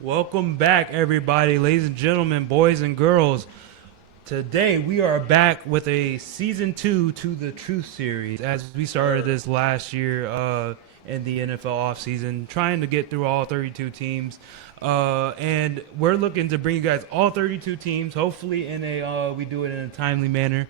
Welcome back, everybody, ladies and gentlemen, boys and girls. Today we are back with a season 2 to the Truth series as we started this last year in the NFL offseason, trying to get through all 32 teams. And we're looking to bring you guys all 32 teams, hopefully in a we do it in a timely manner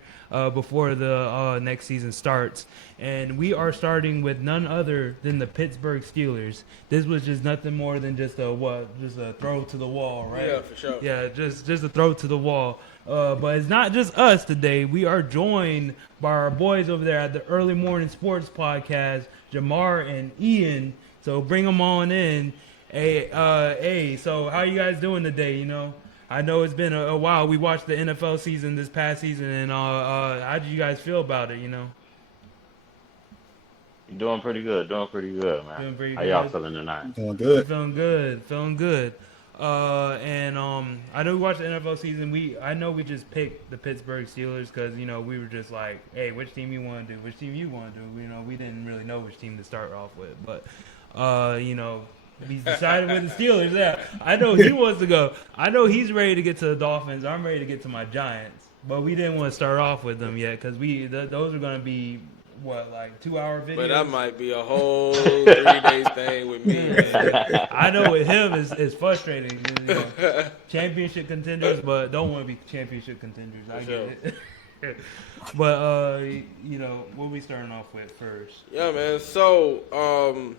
before the next season starts. And we are starting with none other than the Pittsburgh Steelers. This was just nothing more than just a throw to the wall, right? Yeah, for sure. Yeah, just a throw to the wall. But it's not just us today. We are joined by our boys over there at the Early Morning Sports Podcast, Jamar and Ian. So bring them on in. Hey, so how you guys doing today? You know, I know it's been a while. We watched the NFL season this past season, and how did you guys feel about it? You know, Doing pretty good, man. Doing pretty How y'all good. feeling tonight? Doing good. Feeling good. And I know we watched the NFL season. I know we just picked the Pittsburgh Steelers because we were just like, hey, which team you want to do? Which team you want to do? We didn't really know which team to start off with, but we decided with the Steelers. Yeah, I know he wants to go. I know he's ready to get to the Dolphins. I'm ready to get to my Giants, but we didn't want to start off with them yet because those are going to be like 2-hour videos. But that might be a whole 3 days thing with me. I know with him it's frustrating. Championship contenders, but don't want to be championship contenders. I get it. But what are we starting off with first? Yeah, man. So,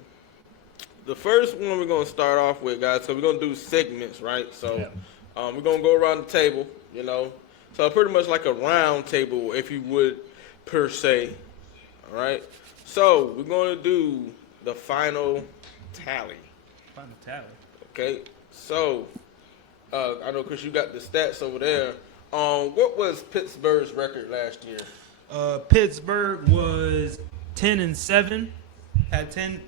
the first one we're gonna start off with, guys. So we're gonna do segments, right? So, we're gonna go around the table. So pretty much like a round table, if you would, per se. All right. So we're gonna do the final tally. Final tally. Okay. So, I know, Chris, you got the stats over there. What was Pittsburgh's record last year? Pittsburgh was 10-7, had 10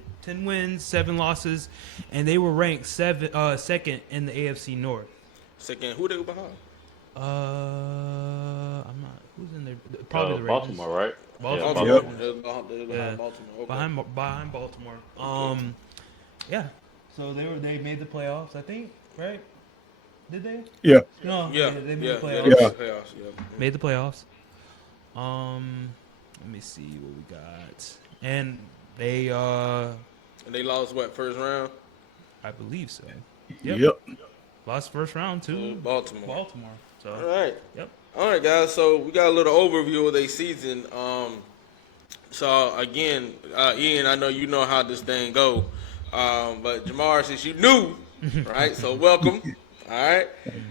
wins, 7 losses, and they were ranked second in the AFC North. Second, who they were behind? I'm not. Who's in there? Probably the Ravens. Baltimore, right? Baltimore. Baltimore. Ravens. They was behind Baltimore. Okay. Behind Baltimore. Yeah. So they made the playoffs, I think, right? Did they? Yeah. No. Yeah. They made Yeah. the They playoffs. made Yeah. the playoffs. Yeah. Made the playoffs. Let me see what we got. And they And they lost what, first round? I believe so. Yep. Lost first round to Baltimore. So All right. Yep. All right, guys. So we got a little overview of their season. So again, Ian, I know you know how this thing go. But Jamar, since you knew, right? So welcome. All right.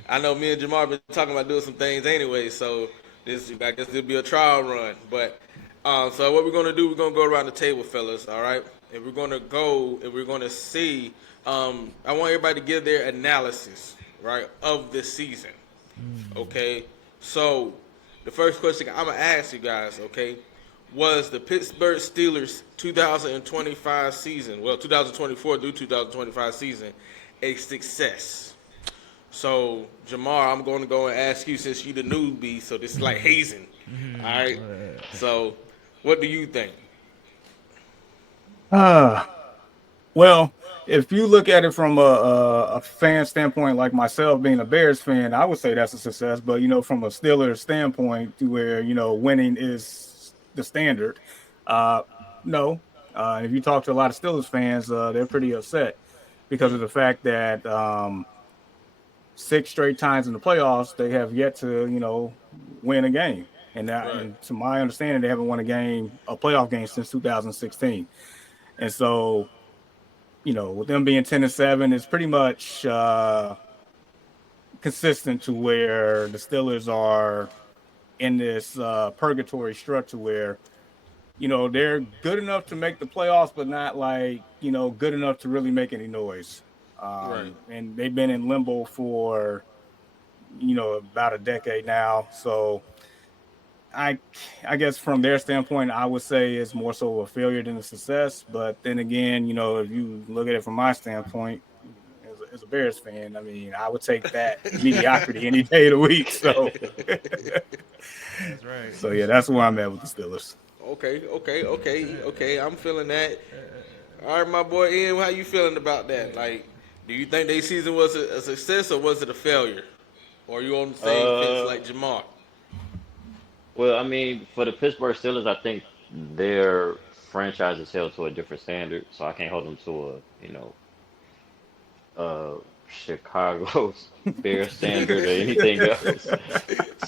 I know me and Jamar been talking about doing some things anyway. So I guess it'll be a trial run. But so what we're gonna do? We're gonna go around the table, fellas. All right. And we're gonna see. I want everybody to give their analysis, right, of this season. Okay. So the first question I'm gonna ask you guys, okay, was the Pittsburgh Steelers 2025 season, 2024 through 2025 season, a success? So Jamar, I'm going to go and ask you since you the newbie, so this is like hazing. All right. So what do you think? Well, if you look at it from a fan standpoint, like myself being a Bears fan, I would say that's a success. But from a Steelers standpoint, to where winning is the standard, no. If you talk to a lot of Steelers fans, they're pretty upset because of the fact that 6 straight times in the playoffs they have yet to win a game, and to my understanding, they haven't won a playoff game since 2016, and so. With them being 10-7, it's pretty much consistent to where the Steelers are in this purgatory structure where, they're good enough to make the playoffs, but not like, good enough to really make any noise. Right. And they've been in limbo for, about a decade now. So I guess from their standpoint, I would say it's more so a failure than a success. But then again, if you look at it from my standpoint, as a Bears fan, I mean, I would take that mediocrity any day of the week. So, That's right. So yeah, that's where I'm at with the Steelers. Okay. I'm feeling that. All right, my boy Ian, how you feeling about that? Like, Do you think their season was a success or was it a failure? Or are you on the same fence like Jamar? Well, I mean, for the Pittsburgh Steelers, I think their franchise is held to a different standard, so I can't hold them to uh, Chicago's Bears standard or anything else.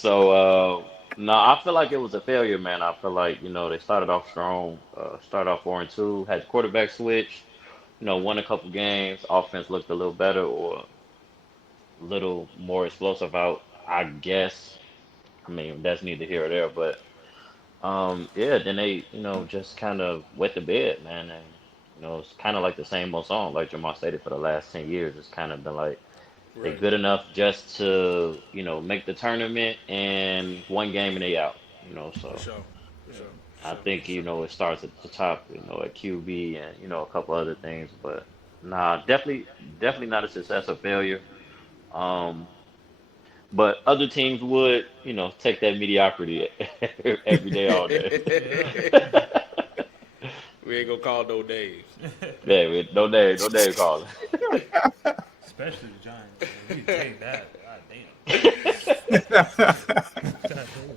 So, no, I feel like it was a failure, man. I feel like, they started off strong, started off 4-2, had the quarterback switch, won a couple games, offense looked a little better or a little more explosive out, I guess. I mean, that's neither here or there, but yeah, then they, just kind of wet the bed, man. And, it's kind of like the same old song, like Jamal stated, for the last 10 years. It's kind of been like they're Right. good enough just to, make the tournament and one game and they out, For so sure. For sure. I think, it starts at the top, at QB and, a couple other things, but nah, definitely not a success or failure. Um, but other teams would, take that mediocrity every day, all day. We ain't gonna call no names. Yeah, no name calling. Especially the Giants. Man. You take that. God damn.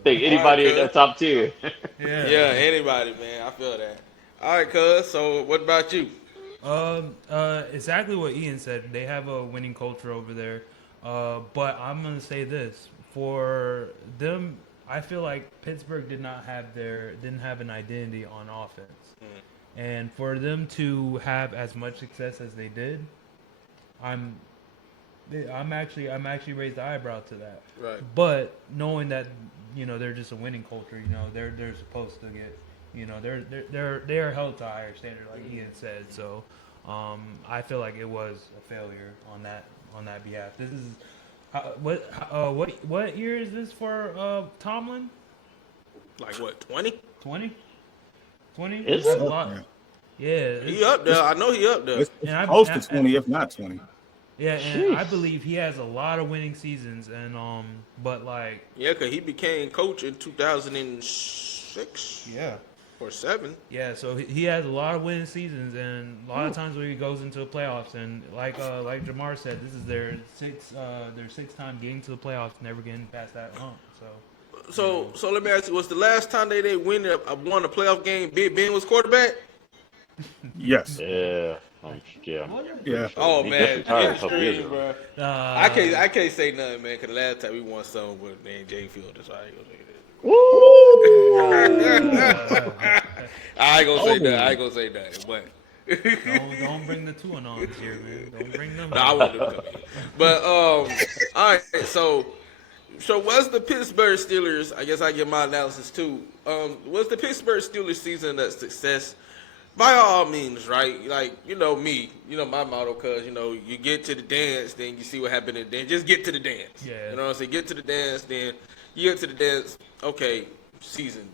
Think anybody in All right, that top tier. Yeah. Yeah, anybody, man. I feel that. All right, cuz. So, what about you? Exactly what Ian said. They have a winning culture over there. But I'm gonna say this for them. I feel like Pittsburgh didn't have an identity on offense, and for them to have as much success as they did, I'm actually raised the eyebrow to that. Right. But knowing that they're just a winning culture, they're supposed to get, they're held to a higher standard, like Ian said. So, I feel like it was a failure on that behalf. This is what year is this for Tomlin? Like what, 20? 20? 20? Is That's it? a lot. Yeah. He up there. I know he up there. It's And I- close to and- 20, if not 20. Yeah, and I Jeez. believe he has a lot of winning seasons, and but like, Yeah, because he became coach in 2006 yeah, or 7. yeah. So he has a lot of winning seasons, and a lot of times when he goes into the playoffs, and like Jamar said, this is their sixth time getting to the playoffs, never getting past that hump. So So let me ask you, was the last time they won a playoff game, Big Ben was quarterback? Yes. Yeah. Yeah. Yeah. Oh, He man. just retired a couple years Extreme, ago. bro. I can't say nothing, man, because the last time we won something was named Jay Field. That's why I ain't gonna say that. I ain't gonna say nothing, but don't bring the two anons here, man. Don't bring them. no, I won't do it. But all right, so was the Pittsburgh Steelers? I guess I give my analysis too. Was the Pittsburgh Steelers season a success? By all means, right? Like, me, my motto, cause you get to the dance, then you see what happened in the dance. Just get to the dance. Yeah. You know what I'm saying? Get to the dance, then you get to the dance. Okay, season.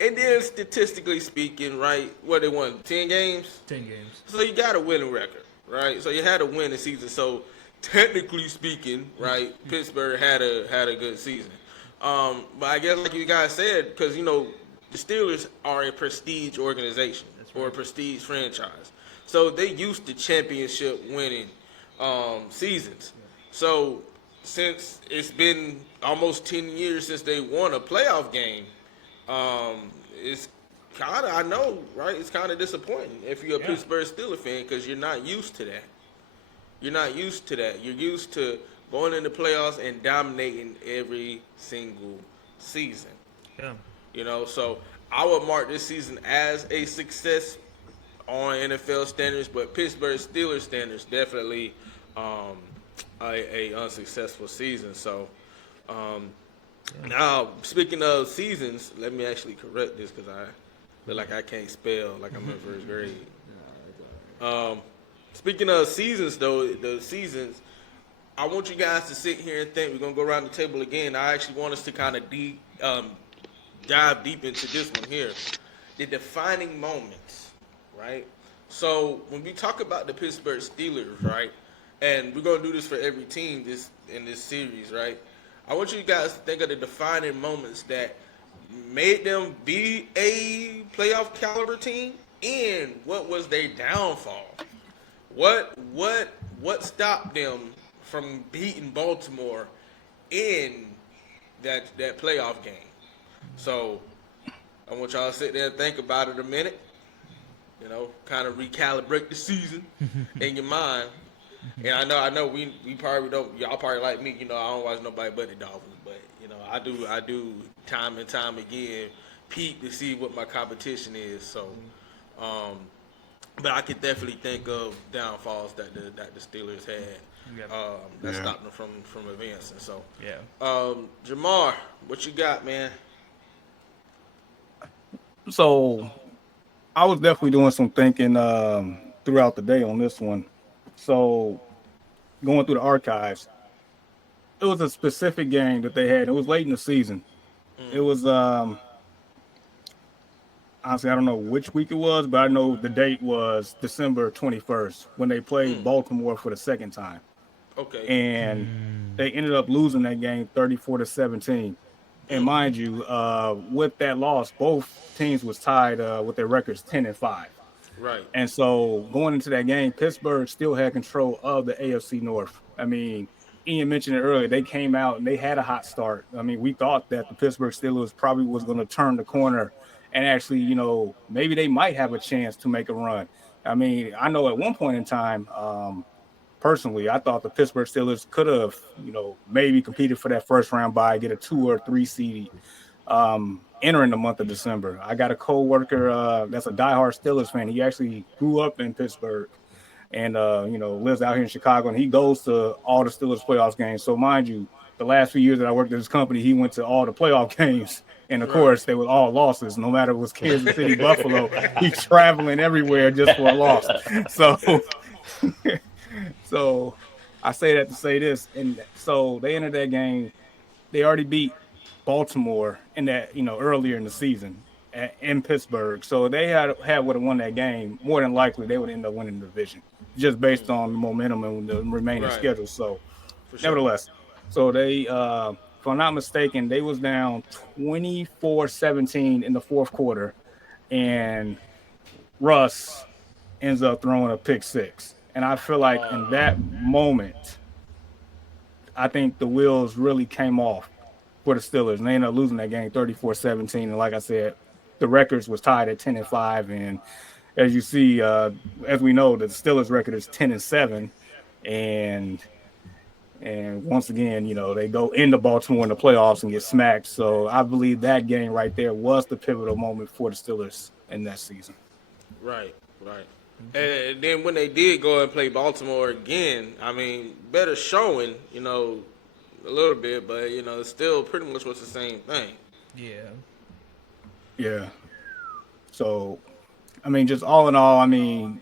And then statistically speaking, right? What they won 10 games. 10 games. So you got a winning record, right? So you had a winning season. So technically speaking, right, Pittsburgh had a good season. But I guess like you guys said, because the Steelers are a prestige organization or a prestige franchise, so they used to championship winning seasons. So since it's been almost 10 years since they won a playoff game, it's kind of, I know, right? It's kind of disappointing if you're a Pittsburgh Steelers fan because you're not used to that. You're not used to that. You're used to going in the playoffs and dominating every single season. Yeah. So I would mark this season as a success on NFL standards, but Pittsburgh Steelers standards definitely a unsuccessful season. So now, speaking of seasons, let me actually correct this because I feel like I can't spell like I'm in first grade. Speaking of seasons, though, the seasons, I want you guys to sit here and think. We're going to go around the table again. I actually want us to kind of dive deep into this one here. The defining moments, right? So when we talk about the Pittsburgh Steelers, right, and we're going to do this for every team in this series, right? I want you guys to think of the defining moments that made them be a playoff caliber team, and what was their downfall? What what stopped them from beating Baltimore in that playoff game? So I want y'all to sit there and think about it a minute. You know, kind of recalibrate the season in your mind. And I know we probably don't. Y'all probably like me. You know, I don't watch nobody but the Dolphins. But you know, I do time and time again peep to see what my competition is. So, but I could definitely think of downfalls that the Steelers had that stopped them from advancing. So, Jamar, what you got, man? So I was definitely doing some thinking throughout the day on this one. So going through the archives, it was a specific game that they had. It was late in the season. It was honestly, I don't know which week it was, but I know the date was December 21st when they played Baltimore for the second time. Okay. And they ended up losing that game 34-17. And mind you, with that loss, both teams was tied with their records 10-5. Right. And so going into that game, Pittsburgh still had control of the AFC North. I mean, Ian mentioned it earlier. They came out and they had a hot start. I mean, we thought that the Pittsburgh Steelers probably was going to turn the corner and actually, you know, maybe they might have a chance to make a run. I mean, I know at one point in time, personally, I thought the Pittsburgh Steelers could have, you know, maybe competed for that first round bye, get a 2 or 3 seed entering the month of December. I got a coworker that's a diehard Steelers fan. He actually grew up in Pittsburgh and, you know, lives out here in Chicago, and he goes to all the Steelers playoffs games. So mind you, the last few years that I worked at this company, he went to all the playoff games. And, of course, they were all losses. No matter if it was Kansas City, Buffalo, he's traveling everywhere just for a loss. So I say that to say this. And so they entered that game. They already beat Baltimore in that, you know, earlier in the season in Pittsburgh. So they would have won that game. More than likely, they would end up winning the division just based on the momentum and the remaining schedule. So nevertheless, so they, if I'm not mistaken, they was down 24-17 in the fourth quarter, and Russ ends up throwing a pick six. And I feel like in that moment, I think the wheels really came off for the Steelers. And they ended up losing that game 34-17. And like I said, the records was tied at 10-5. And as you see, as we know, the Steelers record is 10-7. And once again, you know, they go into Baltimore in the playoffs and get smacked. So I believe that game right there was the pivotal moment for the Steelers in that season. Right. And then when they did go and play Baltimore again, I mean, better showing, you know, a little bit, but, you know, it still pretty much was the same thing. Yeah. So, I mean, just all in all, I mean,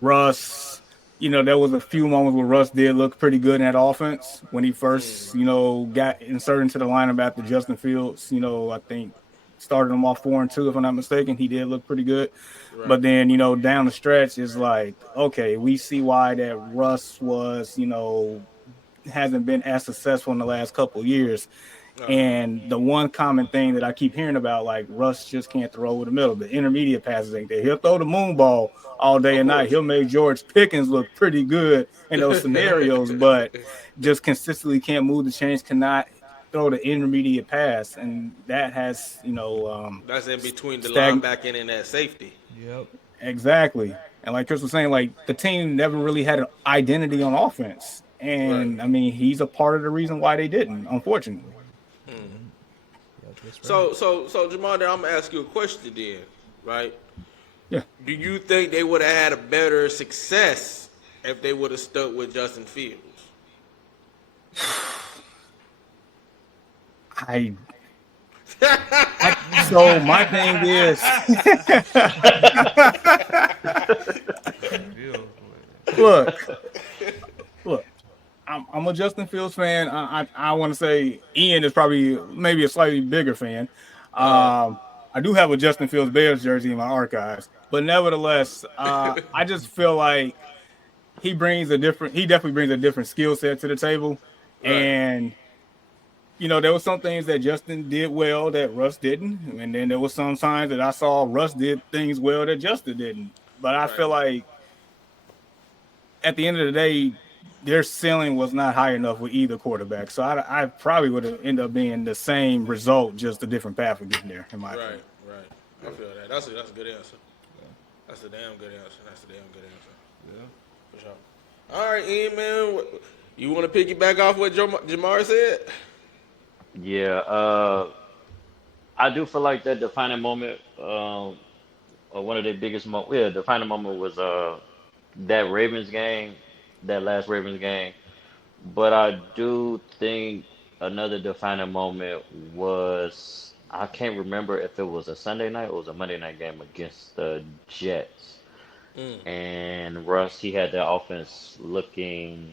Russ, you know, there was a few moments where Russ did look pretty good in that offense when he first, you know, got inserted into the lineup after Justin Fields, you know, I think started him off 4-2, if I'm not mistaken. He did look pretty good. Right. But then, you know, down the stretch is like, okay, we see why that Russ was, you know, hasn't been as successful in the last couple of years. And the one common thing that I keep hearing about, like, Russ just can't throw over the middle. The intermediate passes ain't there. He'll throw the moon ball all day and night. He'll make George Pickens look pretty good in those scenarios, but just consistently can't move the chains, cannot throw the intermediate pass. And that has, you know, that's in between the linebacker and that safety. Yep. Exactly. And like Chris was saying, like, the team never really had an identity on offense. And, I mean, he's a part of the reason why they didn't, unfortunately. So Jamar, I'm gonna ask you a question then, right? Yeah. Do you think they would have had a better success if they would have stuck with Justin Fields? So my thing is, look. I'm a Justin Fields fan. I want to say Ian is probably maybe a slightly bigger fan. I do have a Justin Fields Bears jersey in my archives, but nevertheless, I just feel like he definitely brings a different skill set to the table. Right. And, you know, there were some things that Justin did well that Russ didn't. And then there were some times that I saw Russ did things well that Justin didn't. But I feel like at the end of the day, their ceiling was not high enough with either quarterback. So I probably would have ended up being the same result, just a different path of getting there, in my opinion. Right. I feel that. That's a good answer. That's a damn good answer. Yeah. For sure. All right, Ian, man. You want to piggyback off what Jamar said? Yeah, I do feel like that defining moment, or one of the biggest defining moment was that Ravens game, that last Ravens game. But I do think another defining moment was, I can't remember if it was a Sunday night or it was a Monday night game against the Jets. And Russ, he had the offense looking,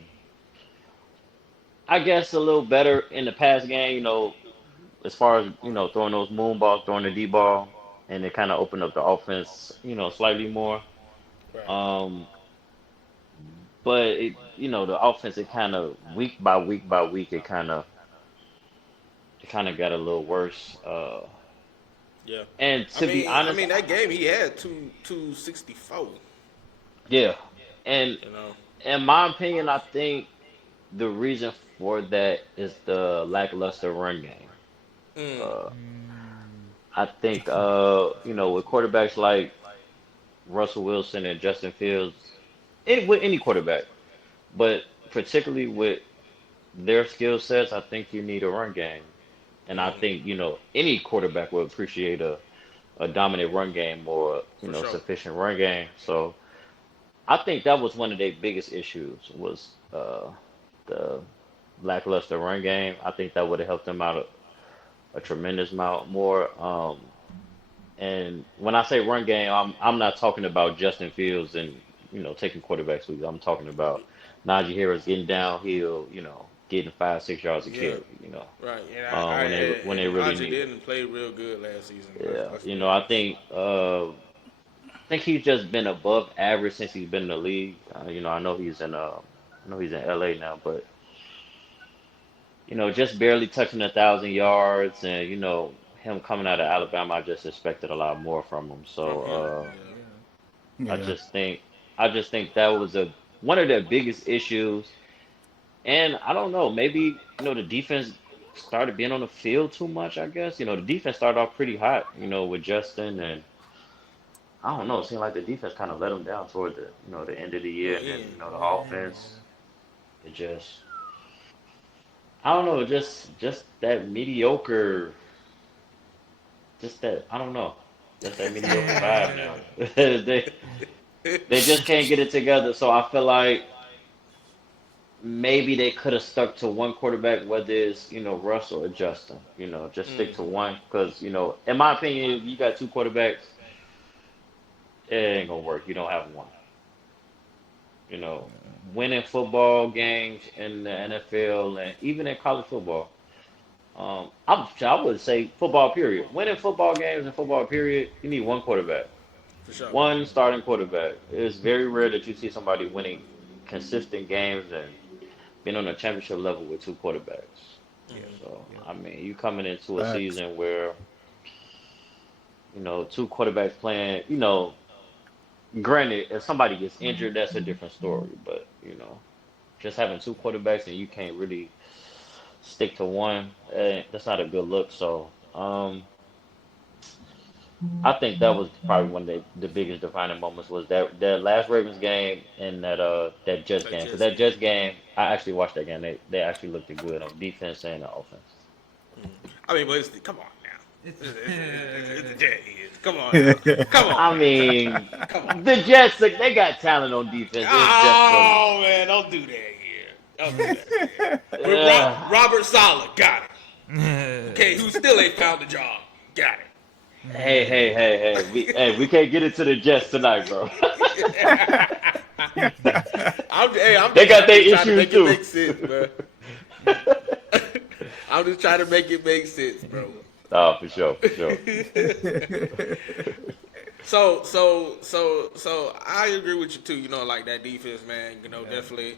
I guess, a little better in the pass game, as far as, throwing those moon balls, throwing the D ball, and it kind of opened up the offense, slightly more. Right. But the offense, it kind of week by week by week, it kind of got a little worse. Yeah. And to be honest, I mean that game he had 264. yeah. And You know. in my opinion, I think the reason for that is the lackluster run game. Uh, I think with quarterbacks like Russell Wilson and Justin Fields, with any quarterback, but particularly with their skill sets, I think you need a run game. And I think, any quarterback will appreciate a dominant run game or, For sure. sufficient run game. So I think that was one of their biggest issues was the lackluster run game. I think that would have helped them out a tremendous amount more. And when I say run game, I'm not talking about Justin Fields and taking quarterbacks with you. I'm talking about Najee Harris getting downhill, getting 5-6 yards a carry. Right. Yeah. When they really Najee need didn't play real good last season. Yeah, I think he's just been above average since he's been in the league. I know he's in LA now, but just barely touching 1,000 yards, and him coming out of Alabama, I just expected a lot more from him. So I just think that was one of their biggest issues. And I don't know, maybe the defense started being on the field too much. I guess the defense started off pretty hot, with Justin, and I don't know. It seemed like the defense kind of let them down toward the end of the year, and then the offense, it just, I don't know, just that mediocre, just that, I don't know, just that mediocre vibe now. They just can't get it together. So I feel like maybe they could have stuck to one quarterback, whether it's Russ or Justin. Just stick to one, because in my opinion, if you got two quarterbacks, it ain't gonna work. You don't have one. Winning football games in the NFL and even in college football. I would say football period. Winning football games and football period, you need one quarterback. For sure. One starting quarterback. It's very rare that you see somebody winning consistent games and being on a championship level with two quarterbacks. So, I mean, you coming into a season where, two quarterbacks playing, granted, if somebody gets injured, that's a different story. But, just having two quarterbacks and you can't really stick to one, that's not a good look. So, I think that was probably one of the biggest defining moments was that last Ravens game and that Jets game. Because that Jets game, I actually watched that game. They actually looked good on defense and the offense. I mean, but come on now. It's the Jets. Come on now. Come on. I mean, the Jets, they got talent on defense. Oh, man, don't do that here. Don't do that here. With Robert Saleh, got it. Okay, who still ain't found a job. Got it. Hey, we can't get into the Jets tonight, bro. They got their issues too. Make sense, bro. I'm just trying to make it make sense, bro. Oh, for sure. So I agree with you too. Like that defense, man. Definitely.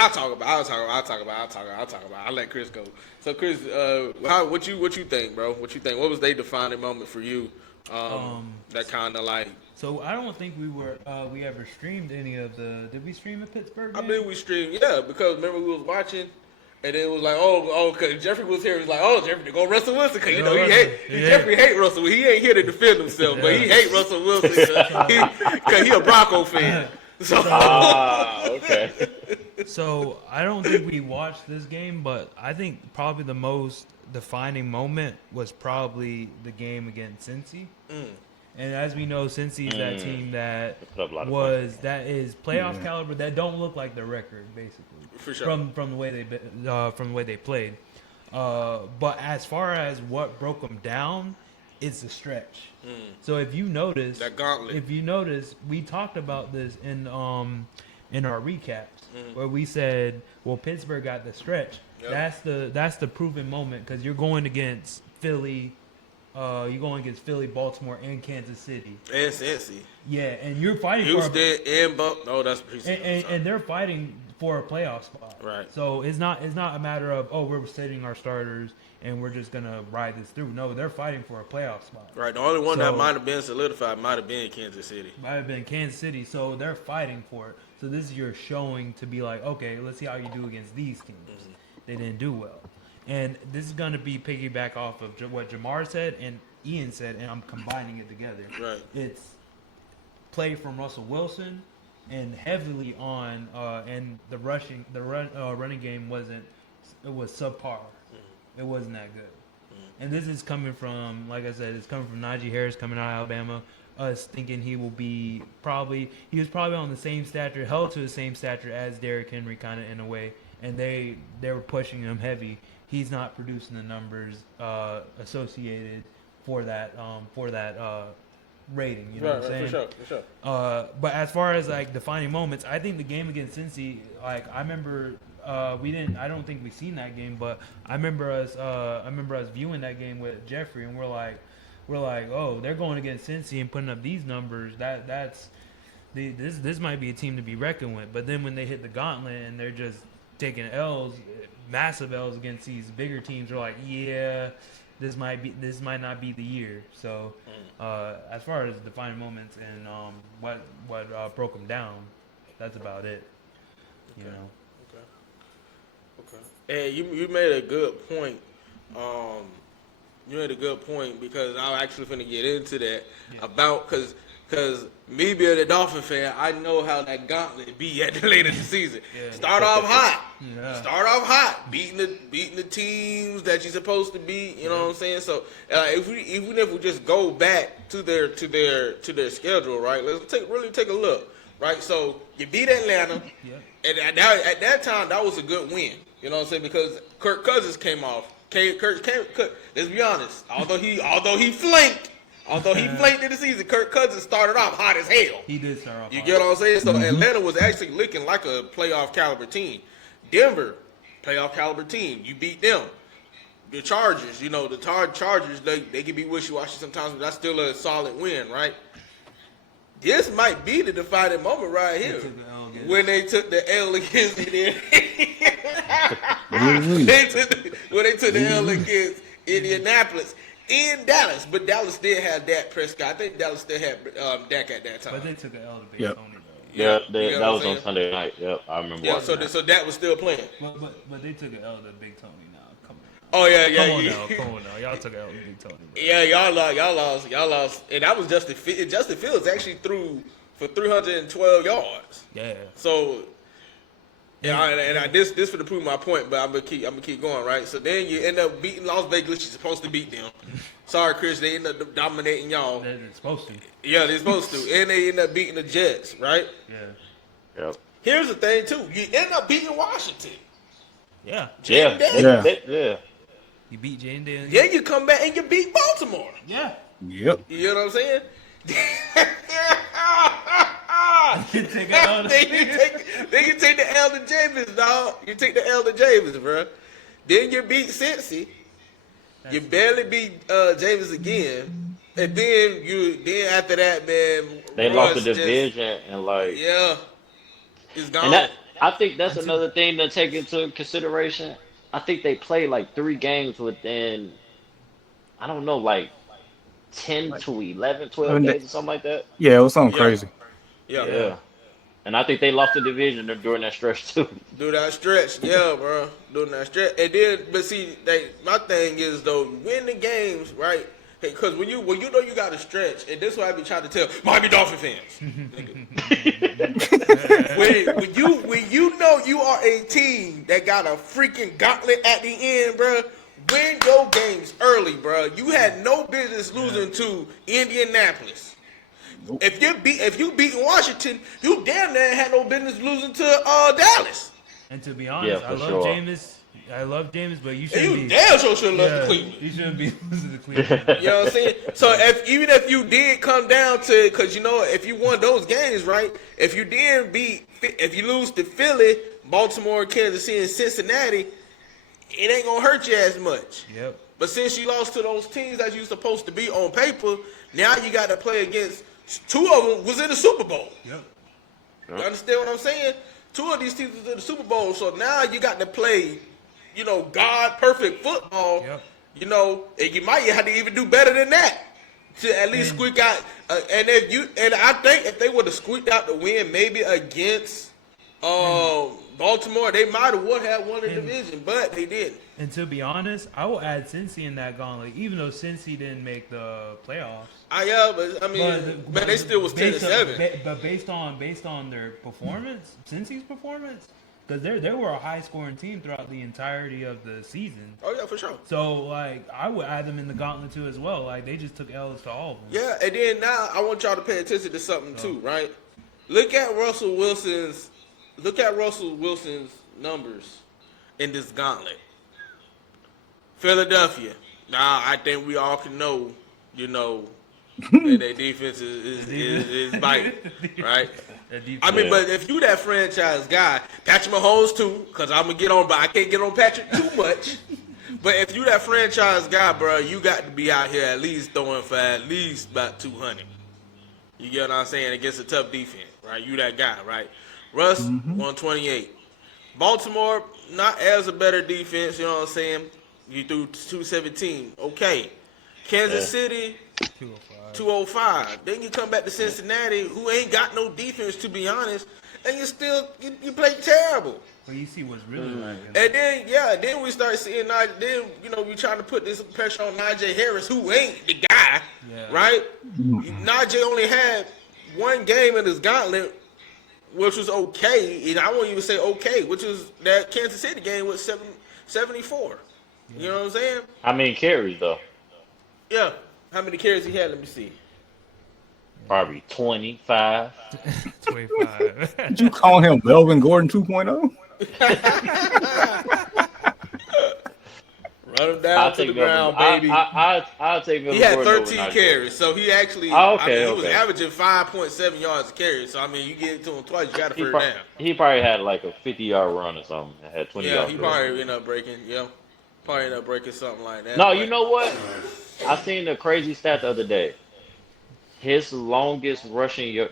I'll talk about. I'll let Chris go. So, Chris, what you think, bro? What you think? What was their defining moment for you? That kind of like So I don't think we ever streamed any of the. Did we stream a Pittsburgh I game? believe we streamed, yeah, because remember we was watching, and it was like, because Jeffrey was here. He was like, Jeffrey, go Russell Wilson, because Jeffrey hate Russell. He ain't here to defend himself, but he hate Russell Wilson because he a Bronco fan. So okay. So I don't think we watched this game, but I think probably the most defining moment was probably the game against Cincy. And as we know, Cincy is that team that is playoff caliber that don't look like their record, basically. For sure. From the way they played. But as far as what broke them down, it's a stretch. So if you notice that gauntlet. We talked about this in our recaps where we said, well, Pittsburgh got the stretch. Yep. That's the proven moment because you're going against Philly. You're going against Philly, Baltimore, and Kansas City. And Cincy. Yeah, and you're fighting and they're fighting for a playoff spot. Right. So it's not a matter of we're sitting our starters and we're just gonna ride this through. No, they're fighting for a playoff spot. Right. The only one that might have been solidified might have been Kansas City. Might have been Kansas City. So they're fighting for it. So this is your showing to be like, okay, let's see how you do against these teams. They didn't do well. And this is going to be piggyback off of what Jamar said and Ian said, and I'm combining it together. Right. It's play from Russell Wilson and heavily on, and the running game was subpar. It wasn't that good. And this is coming from, like I said, it's coming from Najee Harris coming out of Alabama. Us thinking he was probably on the same stature, held to the same stature as Derrick Henry, kind of in a way, and they were pushing him heavy. He's not producing the numbers associated for that rating. You know what I'm saying? For sure. But as far as like defining moments, I think the game against Cincy, like I remember, I don't think we seen that game, but I remember us viewing that game with Jeffrey, and we're like, oh, they're going against Cincy and putting up these numbers. This might be a team to be reckoned with. But then when they hit the gauntlet and they're just taking L's, massive L's against these bigger teams, they're like, yeah, this might not be the year. So as far as defining moments and what broke them down, that's about it. You know. Okay. And you made a good point. You made a good point because I'm actually going to get into that about because me being a Dolphin fan, I know how that gauntlet be at the later of the season. Start off hot, beating the teams that you're supposed to beat. You know what I'm saying? So even if we just go back to their schedule, right? Let's take a look, right? So you beat Atlanta, and at that time that was a good win. You know what I'm saying? Because Kirk Cousins came off. Let's be honest. Although he flanked in the season, Kirk Cousins started off hot as hell. He did start off. You get what I'm saying? So Atlanta was actually looking like a playoff caliber team. Denver, playoff caliber team. You beat them. The Chargers, the Chargers, they can be wishy-washy sometimes, but that's still a solid win, right? This might be the defining moment right here when they took the L against the when they took the L against Indianapolis in Dallas, but Dallas did have Dak Prescott. I think Dallas still had Dak at that time. But they took an L to Big Tony though. Yeah, that was on Sunday night. Yep, I remember. Yeah, so Dak was still playing. But they took an L to Big Tony now. Come on. Oh yeah. Come on now. Y'all took an L to Big Tony. Bro. Yeah, y'all lost, and that was Justin Fields actually threw for 312 yards. Yeah. So. This for to prove my point, but I'm gonna keep going, right? So then you end up beating Las Vegas. You're supposed to beat them. Sorry, Chris, they end up dominating y'all. They're supposed to. Yeah, they're supposed to, and they end up beating the Jets, right? Yeah. Yep. Here's the thing too: you end up beating Washington. Yeah. Yeah. You beat Jane Dale. Then you come back and you beat Baltimore. Yeah. Yep. You know what I'm saying? They can take the L to Jameis, dog. You take the L to Jameis, bro. Then you beat Cincy. You barely beat Jameis again, and then after that, man, they lost the division and it's gone. And I think that's another thing to take into consideration. I think they played like 3 games within, I don't know, like 10 to 11, 12 And games or something like that. yeah, it was something Yeah. crazy. Yeah. Yeah. And I think they lost the division during that stretch too. Do that stretch, yeah, bro. Doing that stretch, and then, but see, my thing is though, you win the games, right? Because when you know you got to stretch, and this is what I be trying to tell Miami Dolphin fans. when you know you are a team that got a freaking gauntlet at the end, bro. Win your games early, bro. You had no business losing to Indianapolis. Nope. If you beat Washington, you damn near had no business losing to Dallas. And to be honest, Yeah, I for love sure. Jameis. I love Jameis, but you And shouldn't you be. damn sure should have lost to Yeah, Cleveland. you shouldn't be losing to Cleveland. You know what I'm saying? So even if you did come down to, because you know, if you won those games, right? If you lose to Philly, Baltimore, Kansas City, and Cincinnati, it ain't gonna hurt you as much. Yep. But since you lost to those teams that you're supposed to be on paper, now you got to play against two of them was in the Super Bowl. Yep. You understand what I'm saying? Two of these teams was in the Super Bowl, so now you got to play, God perfect football. Yep. And you might have to even do better than that to at least squeak out. And I think if they would have squeaked out the win, maybe against Baltimore, they might have won the division, but they didn't. And to be honest, I will add Cincy in that gauntlet, even though Cincy didn't make the playoffs. But they still was 10-7. But based on their performance, Cincy's performance, because they were a high scoring team throughout the entirety of the season. Oh yeah, for sure. So I would add them in the gauntlet too as well. They just took L's to all of them. Yeah, and then now I want y'all to pay attention to something too, right? Look at Russell Wilson's numbers in this gauntlet. Philadelphia. Now I think we all can know, that their defense is biting, right? But if you that franchise guy, Patrick Mahomes too, because I'm gonna get on, but I can't get on Patrick too much. But if you that franchise guy, bro, you got to be out here at least throwing for at least about 200. You get what I'm saying? Against a tough defense, right? You that guy, right? Russ, 128. Baltimore, not as a better defense, you know what I'm saying? You threw 217. Okay. Kansas City, 205. Then you come back to Cincinnati, who ain't got no defense, to be honest, and you play terrible. But you see what's really like. And then we start seeing, we trying to put this pressure on Najee Harris, who ain't the guy, right? Najee only had one game in his gauntlet, which was okay, and I won't even say okay, which was that Kansas City game with 74. You know what I'm saying? How many carries though? Yeah. How many carries he had? Let me see. Probably 25. 25. Did you call him Melvin Gordon 2.0? Run him down to the ground, baby. I'll take Melvin He had Gordon over 13 Najee. carries, so he actually, he was averaging 5.7 yards a carry. So, you get it to him twice, you got to first down. He probably had like a 50-yard run or something. Had 20 yards. Yeah, he probably ended up breaking, Probably ended up breaking something like that. No, you know what? I seen the crazy stat the other day. His longest rushing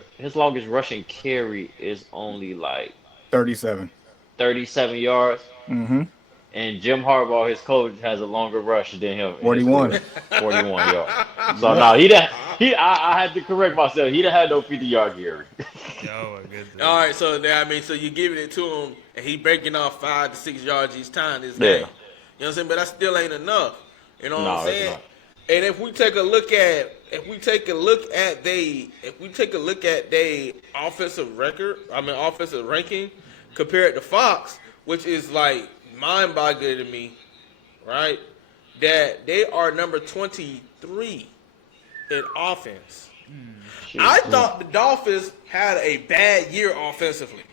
carry is only like 37 yards. Mm-hmm. And Jim Harbaugh, his coach, has a longer rush than him. 41. 41 yards. So no, I had to correct myself. He didn't have no 50-yard carry. Oh my goodness. All right, so you giving it to him, and he breaking off 5 to 6 yards each time this game. You know what I'm saying? But that still ain't enough. You know what I'm saying? It's not. And if we take a look at they offensive ranking compared to Fox, which is like mind-boggling to me, right? That they are number 23 in offense. I thought the Dolphins had a bad year offensively.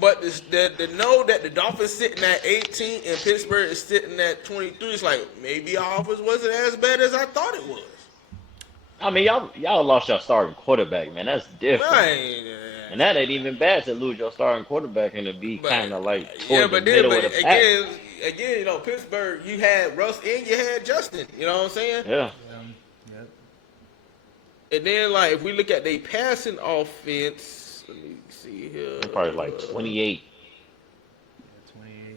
But to know that the Dolphins sitting at 18 and Pittsburgh is sitting at 23, it's like maybe our offense wasn't as bad as I thought it was. I mean, y'all lost your starting quarterback, man. That's different. Right. And that ain't even bad to lose your starting quarterback and to be kind of like toward the middle of the pack. Again, Pittsburgh, you had Russ and you had Justin. You know what I'm saying? Yeah. Yep. And then, if we look at their passing offense, let me see here. Probably like 28. 28.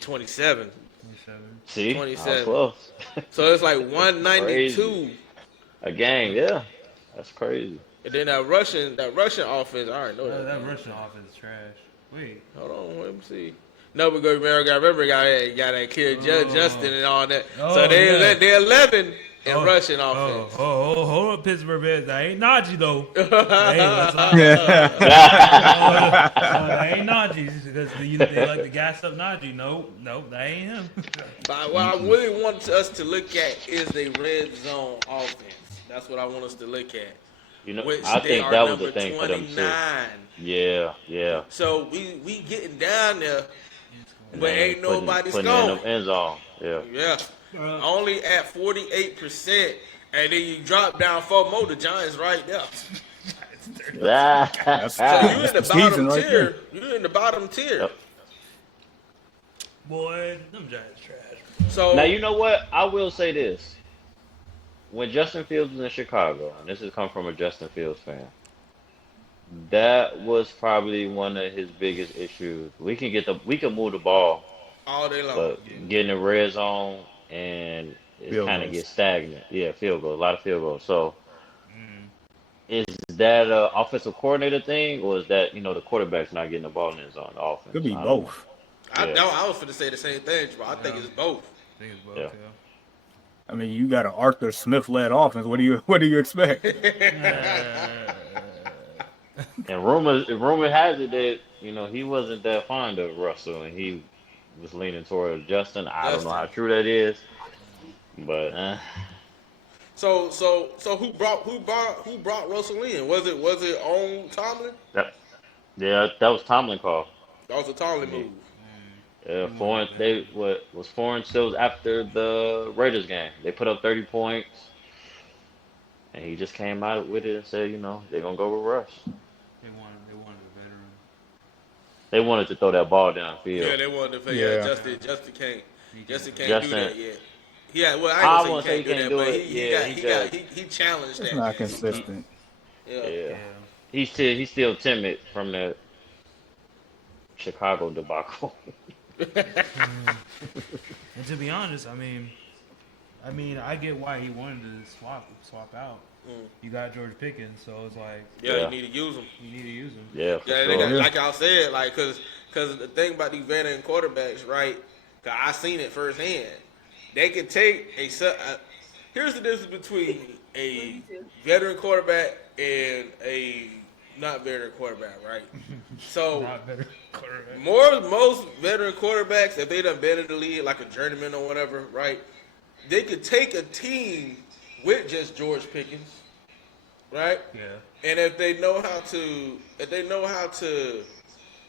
27. See, I 27. was close. So it's like 192. A game, yeah. That's crazy. And then that Russian offense, I already know that. That Russian offense is trash. Wait. Hold on, let me see. No, because remember got that kid Justin and all that. Oh, So they're 11 in Oh, Russian Oh, offense. hold up, Pittsburgh Bears. That ain't Najee though. Hey, let's not. That ain't Najee because they like to gas up Najee. Nope, that ain't him. But what I really want us to look at is the red zone offense. That's what I want us to look at. You know, Which I they think are that was number the thing for them 29. too. Yeah. So we getting down there, but ain't nobody putting scoring. in them end zone. Yeah. Yeah. Only at 48%, and then you drop down 4 more. The Giants right there. So you in the bottom right tier. there. You in the bottom tier. Yep. Boy, them Giants trash. So Now you know what? I will say this. When Justin Fields was in Chicago, and this has come from a Justin Fields fan, that was probably one of his biggest issues. We can move the ball, all day long. but getting the red zone and it Field kind of goals. gets stagnant. Yeah, field goal, a lot of field goals. So is that a offensive coordinator thing, or is that the quarterback's not getting the ball in his zone? The offense Could be I don't know. both. I Yeah. know I was finna say the same thing, but I think it's both. I think it's both. Yeah. I mean, you got an Arthur Smith-led offense. What do you expect? And rumor has it that he wasn't that fond of Russell, and he was leaning toward Justin. I don't know how true that is, but So who brought Russell in? Was it on Tomlin? that was Tomlin call. That was a Tomlin move. Yeah, was foreign stills after the Raiders game. They put up 30 points, and he just came out with it and said, they're gonna go with Russ. They wanted a veteran. They wanted to throw that ball downfield. Yeah, they wanted to figure Yeah. Justin can't do Justin- that yet. Yeah, well, I I won't ain't say gonna say he can't do that, but he he challenged It's that. not consistent. Yeah. Yeah. He's still timid from that Chicago debacle. And to be honest, I mean, I get why he wanted to swap out. You got George Pickens, so it's like You need to use him. you need to use him. Yeah, for Yeah, sure. like I said, like because the thing about these veteran quarterbacks, right? Cause I seen it firsthand. They can take here's the difference between a veteran quarterback and a not veteran quarterback, right? So Not better quarterback. most veteran quarterbacks, if they done been in the league like a journeyman or whatever, right? They could take a team with just George Pickens, right? Yeah. And if they know how to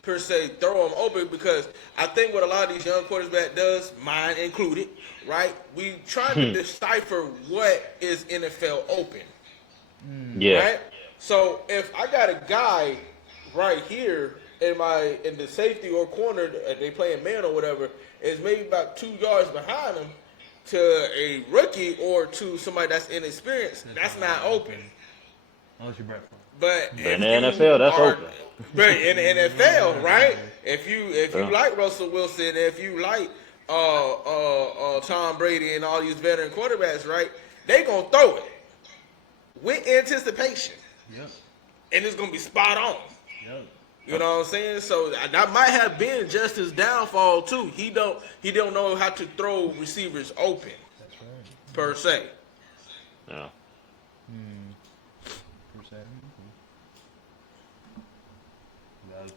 per se throw them open, because I think what a lot of these young quarterbacks does, mine included, right? We try to decipher what is NFL open, Yeah. right? So if I got a guy right here in the safety or corner, they playing man or whatever, is maybe about 2 yards behind him to a rookie or to somebody that's inexperienced, that's not open. Unless you're Brett Favre. But in the NFL, that's open. But in the NFL, right? If you like Russell Wilson, if you like Tom Brady and all these veteran quarterbacks, right? They gonna throw it with anticipation, Yep. and it's gonna be spot on. Yep. You know what I'm saying? So that might have been just his downfall too. He don't know how to throw receivers open That's right. per se. Yeah.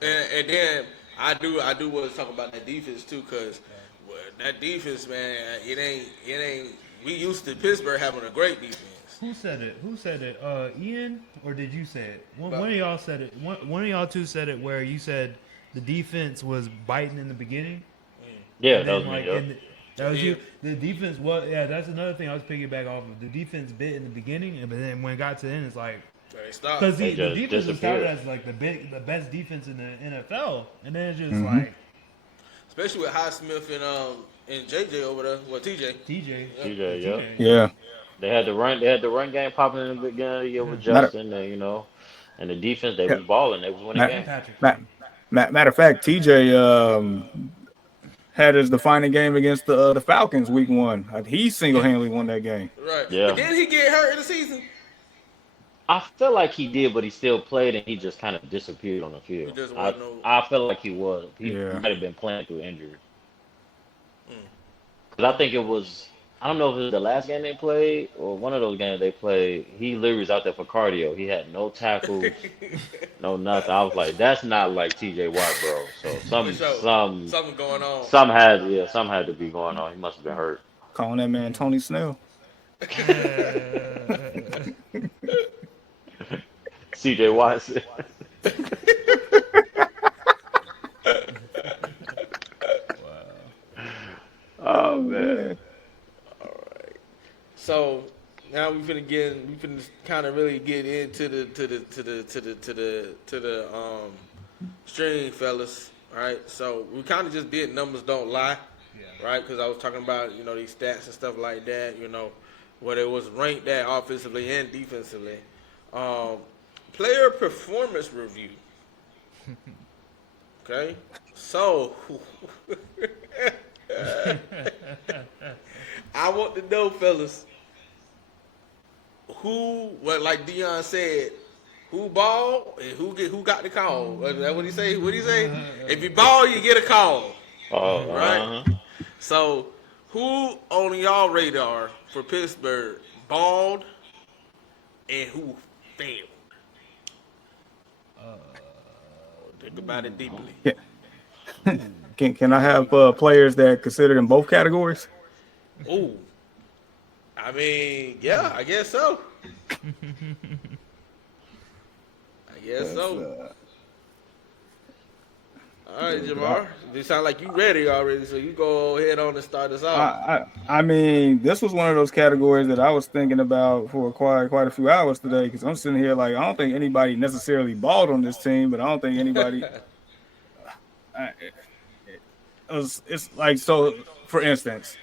And then I do want to talk about that defense too, because that defense, man, it ain't. We used to Pittsburgh having a great defense. Who said it? Ian, or did you say it? One of y'all said it. One of y'all two said it, where you said the defense was biting in the beginning. Yeah, And that then, was me. like, Yeah. and that was you. The defense was, yeah. That's another thing I was picking back off of. The defense bit in the beginning, but then when it got to the end, it's like They stopped. because They the just defense was touted disappeared. as like the best defense in the NFL, and then it's just Mm-hmm. like Especially with Highsmith and JJ over there. Well, TJ. TJ. TJ, yeah. Yeah. They had the run game popping in the beginning of the year with Justin, and and the defense they was balling, they was winning games. Patrick. Matter of fact, TJ had his defining game against the Falcons week 1. He single-handedly won that game. Right. But Yeah. didn't he get hurt in the season? I feel like he did, but he still played, and he just kind of disappeared on the He field. just I wasn't no. I feel like he was. He Yeah. might have been playing through injury. Mm. Because I think it was, I don't know if it was the last game they played or one of those games they played. He literally was out there for cardio. He had no tackles, no nothing. I was like, that's not like TJ Watt, bro. So For sure. Something going on. some had to be going on. He must have been hurt. Calling that man Tony Snell. CJ Watson. Oh man. So now we finna kind of really get into the string, fellas. All right. So we kind of just did numbers don't lie, right? Because I was talking about these stats and stuff like that. Where it was ranked at offensively and defensively. Player performance review. Okay. So I want to know, fellas, like Dion said, who balled and who got the call. That's what he say? What he say? If you ball, you get a call. Oh, Right? So who on y'all radar for Pittsburgh balled and who failed? Think about it deeply. Can I have players that considered in both categories? Ooh. I mean, yeah, I guess so. I guess so. All right, Jamar. You sound like you ready already, so you go ahead on and start us off. I mean, this was one of those categories that I was thinking about for quite a few hours today, because I'm sitting here like, I don't think anybody necessarily balled on this team, but I don't think anybody. It's like, so for instance,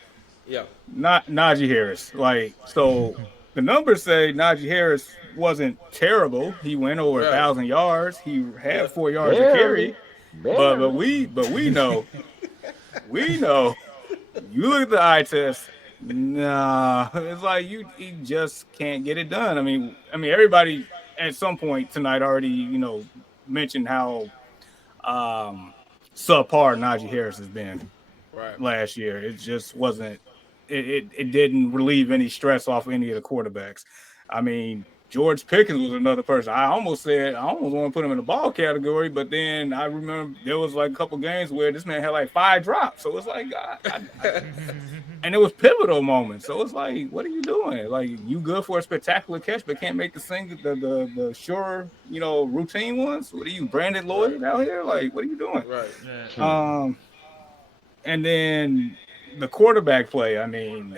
Yeah. not Najee Harris. Like, so the numbers say Najee Harris wasn't terrible. He went over 1,000 yards. He had 4 yards to carry. But we know, we know. You look at the eye test. Nah, it's like you just can't get it done. I mean, everybody at some point tonight already, mentioned how subpar Najee Harris has been last year. It just wasn't. It didn't relieve any stress off any of the quarterbacks. I mean, George Pickens was another person. I almost want to put him in the ball category, but then I remember there was like a couple games where this man had like 5 drops. So it's like, and it was pivotal moments. So it's like, what are you doing? Like, you good for a spectacular catch, but can't make the sure, routine ones? What are you, Brandon Lloyd out here? Like, what are you doing? Right. And then the quarterback play. I mean,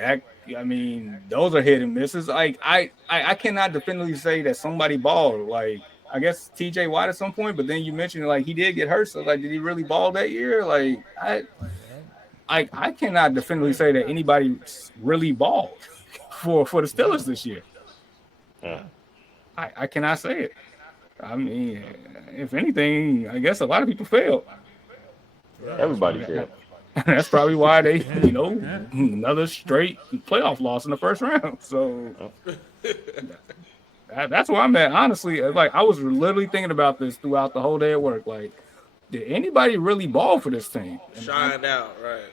those are hit and misses. Like, I cannot definitively say that somebody balled. Like, I guess TJ Watt at some point, but then you mentioned like he did get hurt. So like, did he really ball that year? Like, I cannot definitively say that anybody really balled for the Steelers this year. Yeah. I cannot say it. I mean, if anything, I guess a lot of people failed. Everybody failed. That's probably why they, another straight playoff loss in the first round. So that's where I'm at. Honestly, like, I was literally thinking about this throughout the whole day at work. Like, did anybody really ball for this team? Shined out, right.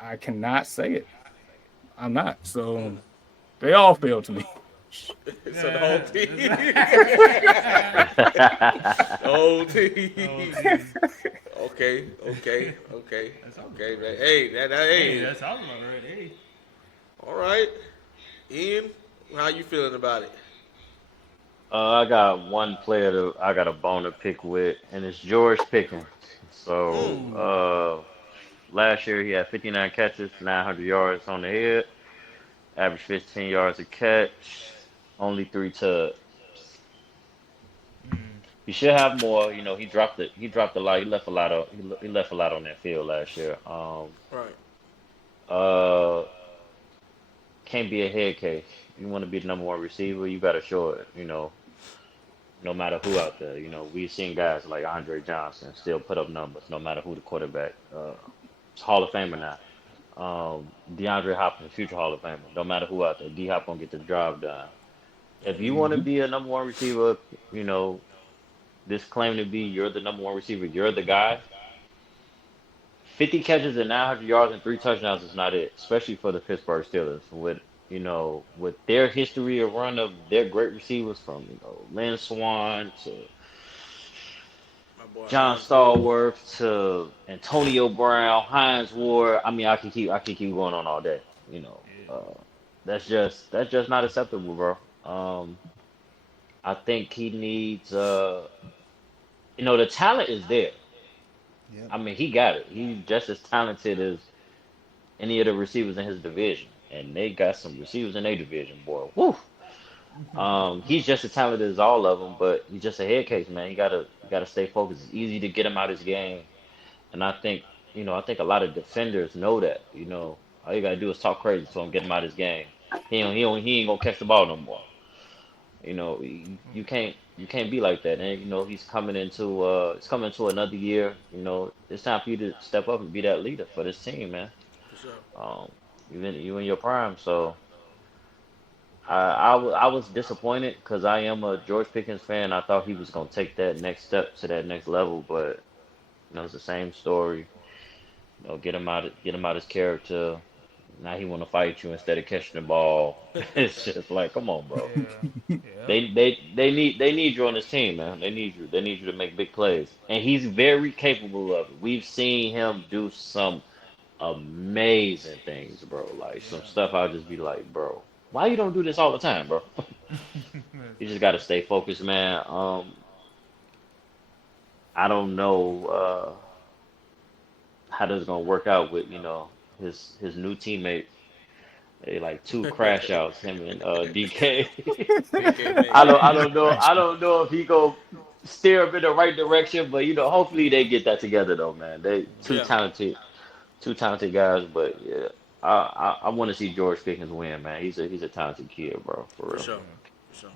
I cannot say it. I'm not. So they all failed to me. So the whole team. The whole team. Okay, man. Hey, That's all about right. Hey. All right. Ian, how you feeling about it? I got one player that I got a bone to pick with, and it's George Pickens. So, last year he had 59 catches, 900 yards on the head, average 15 yards a catch, only 3 tugs. He should have more. He dropped it. He dropped a lot. He left a lot on that field last year. Right. Can't be a head case. You want to be the number 1 receiver, you got to show it. No matter who out there. We've seen guys like Andre Johnson still put up numbers, no matter who the quarterback Hall of Famer now. DeAndre Hopkins, future Hall of Famer. Don't matter who out there, D Hop gonna get the job done. If you want to be a number one receiver, you know, this claim to be you're the number one receiver, you're the guy. 50 catches and 900 yards and 3 touchdowns is not it, especially for the Pittsburgh Steelers. With their history of run of their great receivers from Lynn Swann to My boy John Hines Ward. Stallworth to Antonio Brown, Hines Ward. I mean, I can keep going on all day. You know, that's just not acceptable, bro. I think he needs, the talent is there. Yeah. I mean, he got it. He's just as talented as any of the receivers in his division, and they got some receivers in their division, boy. Woo. He's just as talented as all of them, but he's just a head case, man. You gotta stay focused. It's easy to get him out of his game, and I think a lot of defenders know that. All you gotta do is talk crazy to him, get him out of his game. He ain't gonna catch the ball no more. You can't be like that. And he's coming into another year. It's time for you to step up and be that leader for this team, man. For sure. You in your prime, so I was disappointed because I am a George Pickens fan. I thought he was gonna take that next step to that next level, but it's the same story. Get him out his character. Now he want to fight you instead of catching the ball. It's just like, come on, bro. Yeah. They need you on this team, man. They need you. They need you to make big plays, and he's very capable of it. We've seen him do some amazing things, bro. Like some stuff I'll just be like, bro, why you don't do this all the time, bro? You just got to stay focused, man. I don't know how this is gonna work out with his new teammate. They like two crash outs, him and DK. I don't know if he go steer him in the right direction, but hopefully they get that together though, man. They Yeah. two talented guys, but yeah, I want to see George Pickens win, man. He's a talented kid, bro, for For real. sure. For sure.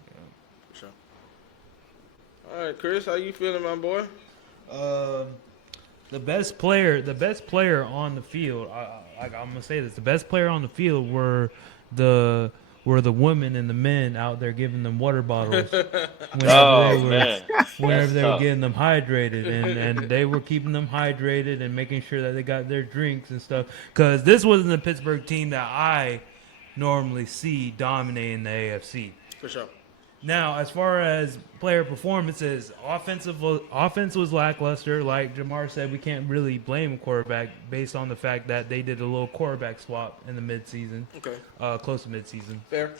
For sure. All right, Chris, how you feeling, my boy? The best player on the field. I'm gonna say this: the best player on the field were the women and the men out there giving them water bottles Oh man, whenever that's they were tough. getting them hydrated, and they were keeping them hydrated and making sure that they got their drinks and stuff. Because this wasn't the Pittsburgh team that I normally see dominating the AFC. For sure. Now, as far as player performances, offense was lackluster. Like Jamar said, we can't really blame a quarterback based on the fact that they did a little quarterback swap in the midseason, Okay. close to midseason. Fair.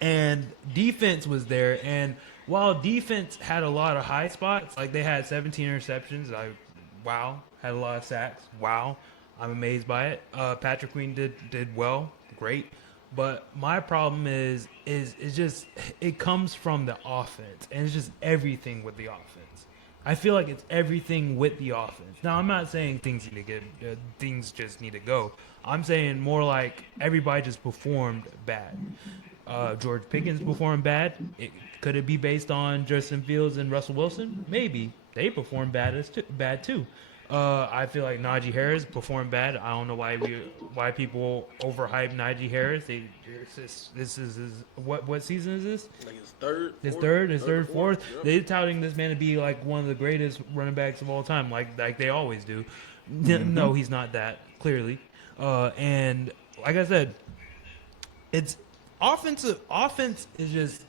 And defense was there. And while defense had a lot of high spots, like they had 17 interceptions, wow, had a lot of sacks. Wow, I'm amazed by it. Patrick Queen did well, great. But my problem is just it comes from the offense, and it's just everything with the offense. I feel like it's everything with the offense. Now, I'm not saying things just need to go. I'm saying more like everybody just performed bad. George Pickens performed bad. Could it be based on Justin Fields and Russell Wilson? Maybe. They performed bad too. I feel like Najee Harris performed bad. I don't know why people overhype Najee Harris. This is what season is this? Like his third. His fourth? third, fourth. Yep. They're touting this man to be like one of the greatest running backs of all time, like they always do. No, he's not that, clearly. And like I said, it's offense is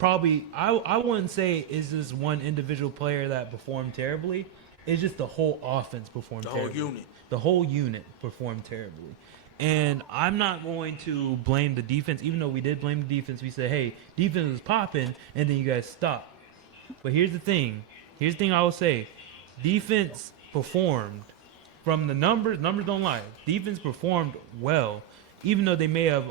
probably I wouldn't say is this one individual player that performed terribly. It's just the whole offense performed The whole terribly. unit. The whole unit performed terribly. And I'm not going to blame the defense, even though we did blame the defense. We said, hey, defense was popping, and then you guys stopped. But here's the thing. Here's the thing I will say. Defense performed from the numbers. Numbers don't lie. Defense performed well, even though they may have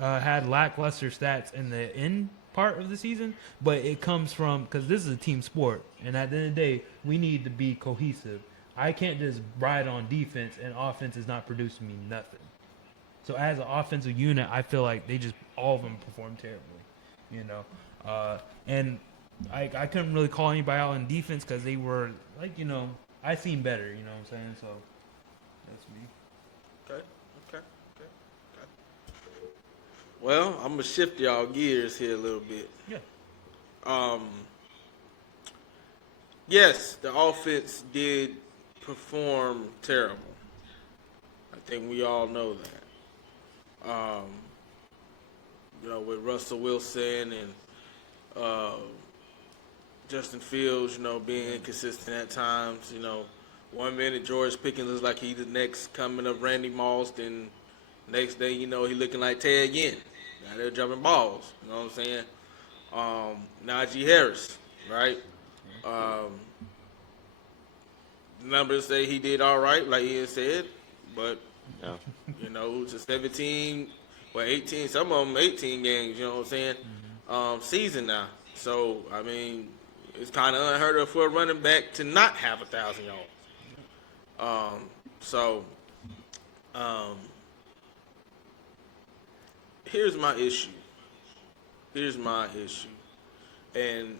had lackluster stats in the end part of the season. But it comes from because this is a team sport, and at the end of the day, we need to be cohesive. I can't just ride on defense and offense is not producing me nothing. So as an offensive unit, I feel like all of them performed terribly, and I couldn't really call anybody out on defense because they were I seen better. You know what I'm saying? So that's me. Okay. Well, I'm gonna shift y'all gears here a little bit. Yeah. Yes, the offense did perform terrible. I think we all know that. With Russell Wilson and Justin Fields, being inconsistent at times. 1 minute George Pickens looks like he's the next coming of Randy Moss, then next day, he looking like Ted Ginn. Now they're jumping balls. You know what I'm saying? Najee Harris, right? Numbers say he did all right, like Ian said, but Yeah. it's a 17, 18, some of them 18 games. You know what I'm saying? Season now. So I mean, it's kind of unheard of for a running back to not have 1,000 yards. Here's my issue. And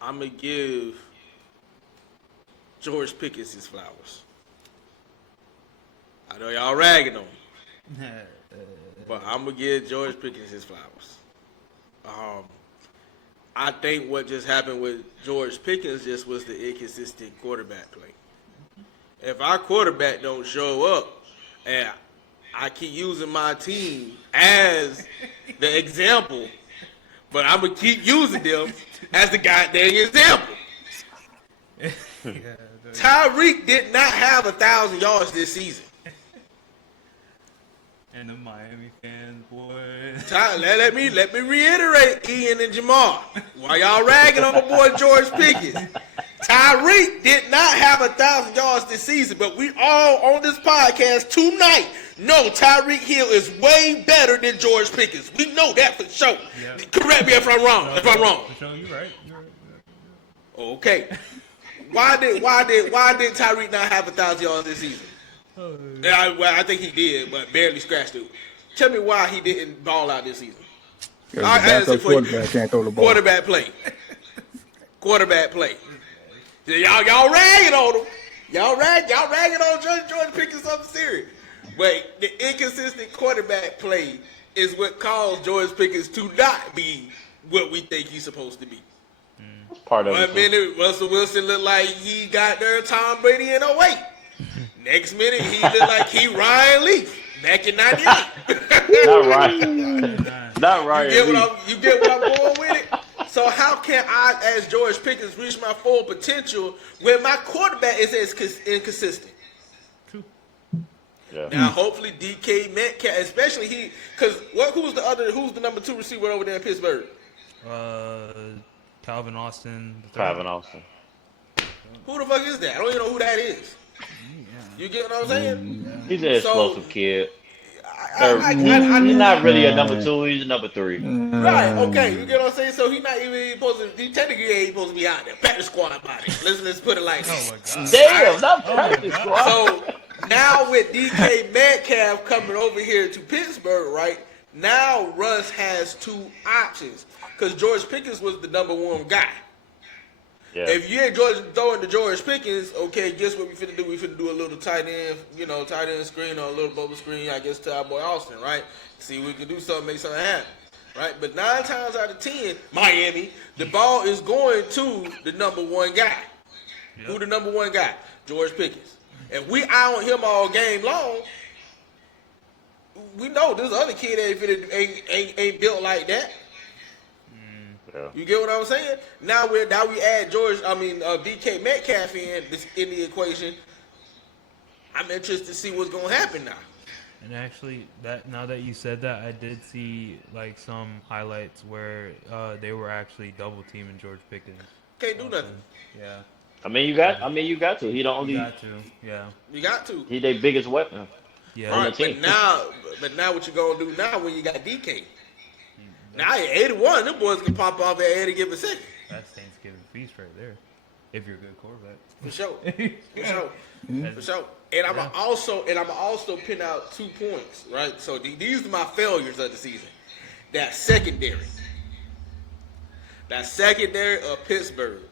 I'm going to give George Pickens his flowers. I know y'all ragging on him, but I'm going to give George Pickens his flowers. I think what just happened with George Pickens just was the inconsistent quarterback play. If our quarterback don't show up, and I keep using my team as the example, but I'm going to keep using them as the goddamn example. Tyreek did not have 1,000 yards this season. And the Miami fans, boy. Let me reiterate, Ian and Jamar. While y'all ragging on my boy George Pickens, Tyreek did not have 1,000 yards this season, but we all on this podcast tonight know Tyreek Hill is way better than George Pickens. We know that for sure. Yeah. Correct me if I'm wrong. No, if I'm wrong. For sure, you're right. Okay. Why did Tyreek not have 1,000 yards this season? I think he did, but barely scratched it. Tell me why he didn't ball out this season. Quarterback can't throw the ball. Quarterback play. Y'all ragging on him. Y'all ragging on George Pickens something serious. But the inconsistent quarterback play is what caused George Pickens to not be what we think he's supposed to be. That's part of it. 1 minute, Russell Wilson looked like he got there Tom Brady in 08. Next minute, he looked like he Ryan Leaf back in 98. Not right. Not right. You get what I'm going with it? So how can I, as George Pickens, reach my full potential when my quarterback is as inconsistent? True. Yeah. Now, hopefully, DK Metcalf, especially because who's the number 2 receiver over there in Pittsburgh? Calvin Austin. Who the fuck is that? I don't even know who that is. You get what I'm saying? He's an explosive kid. He's not really a number 2. He's a number 3. Right. Okay. You get what I'm saying? So he's not even supposed to. He technically ain't supposed to be out there. Practice squad body. Let's put it like Oh that. my God. Damn, not practice squad. So now with DK Metcalf coming over here to Pittsburgh, right? Now Russ has 2 options because George Pickens was the number 1 guy. Yeah. If you ain't throwing to George Pickens, okay, guess what we finna do? We finna do a little tight end screen or a little bubble screen, I guess, to our boy Austin, right? See if we can do something, make something happen, right? But 9 times out of 10, Miami, the ball is going to the number 1 guy. Yep. Who the number 1 guy? George Pickens. If we eye on him all game long, we know this other kid ain't built like that. Yeah. You get what I'm saying? Now we add DK Metcalf in the equation. I'm interested to see what's gonna happen now. And actually, now that you said that, I did see like some highlights where they were actually double teaming George Pickens. Can't do nothing. Yeah. I mean, you got to. He the only. You got to. Yeah. You got to. He their biggest weapon. Yeah. All right, but now what you gonna do now when you got DK? Now at 81, them boys can pop off at any given second. That's Thanksgiving feast right there. If you're a good quarterback. For sure. For sure. And I'm also pin out 2 points, right? So these are my failures of the season. That secondary of Pittsburgh.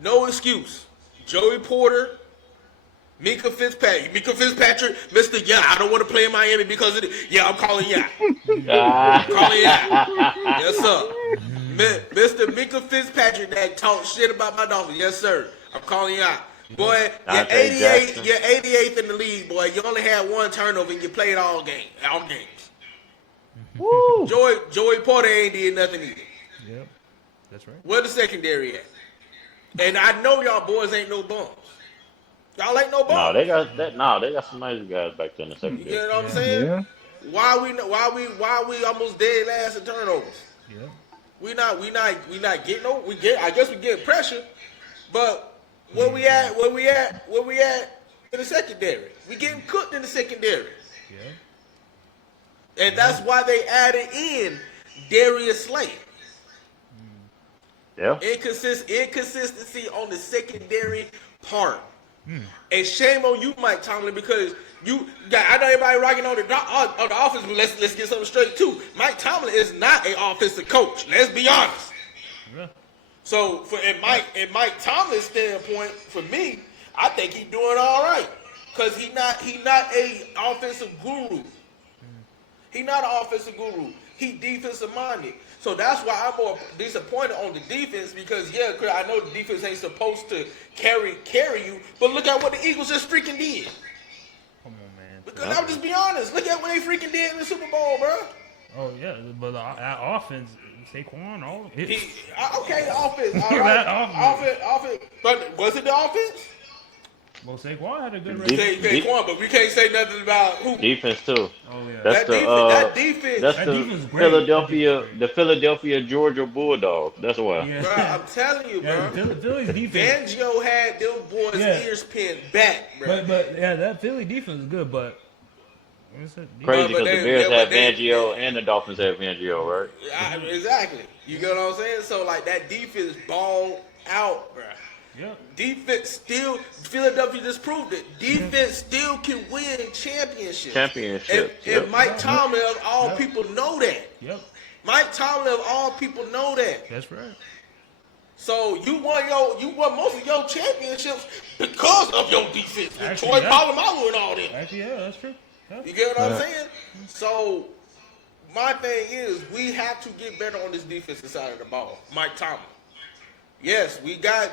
No excuse. Joey Porter, Mika Fitzpatrick, Mr. Yeah, I don't want to play in Miami because of it. Yeah, I'm calling yeah. I'm calling yeah. Yes, sir. Mr. Mika Fitzpatrick that talk shit about my Dolphins. Yes, sir. I'm calling you out. Boy, you're 88th in the league, boy. You only had one turnover and you played all games. Woo. Joey Porter ain't did nothing either. Yep, that's right. Where the secondary at? And I know y'all boys ain't no bums. Y'all ain't no bums. No, they got that. No, they got some nice guys back there in the secondary. You know what I'm saying? Yeah. Why we almost dead last in turnovers? Yep. We not getting no. I guess we get pressure, but where we at in the secondary? We getting cooked in the secondary. Yeah. And that's why they added in Darius Slay. Yeah. Inconsistency on the secondary part. And shame on you, Mike Tomlin, because I know everybody rocking on the offense, but let's get something straight too. Mike Tomlin is not an offensive coach. Let's be honest. Yeah. So in Mike Tomlin's standpoint, for me, I think he's doing all right. Cause he not a offensive guru. He not an offensive guru. He defensive minded. So that's why I'm more disappointed on the defense because I know the defense ain't supposed to carry you, but look at what the Eagles just freaking did. Come on, man. Because I'll just be honest. Look at what they freaking did in the Super Bowl, bro. Oh yeah, but that offense, Saquon, Okay, offense. All That right. Offense. But was it the offense? Well, Saquon had a good Deep- race. Saquon, but we can't say nothing about who. Defense too. Oh yeah. That's That defense. That's That the defense is great. Philadelphia Georgia Bulldogs. That's why. Yeah. Bro, I'm telling you, Yeah, bro. Philly's defense. Fangio had them boys' ears pinned back, bro. But yeah, that Philly defense is good, but Crazy But because the they- Bears but have they- Fangio and the Dolphins have Fangio, right? Exactly. You get what I'm saying? So like that defense balled out, bro. Yep. Defense still, Philadelphia just proved it. Defense still can win championships. And Mike Tomlin of all people know that. Yep. Mike Tomlin of all people know that. That's right. So you won most of your championships because of your defense. With Actually, Troy yeah. Polamalu and all that. Actually, yeah, that's true. Yeah. You get what I'm saying? So my thing is we have to get better on this defensive side of the ball. Mike Tomlin. Yes, we got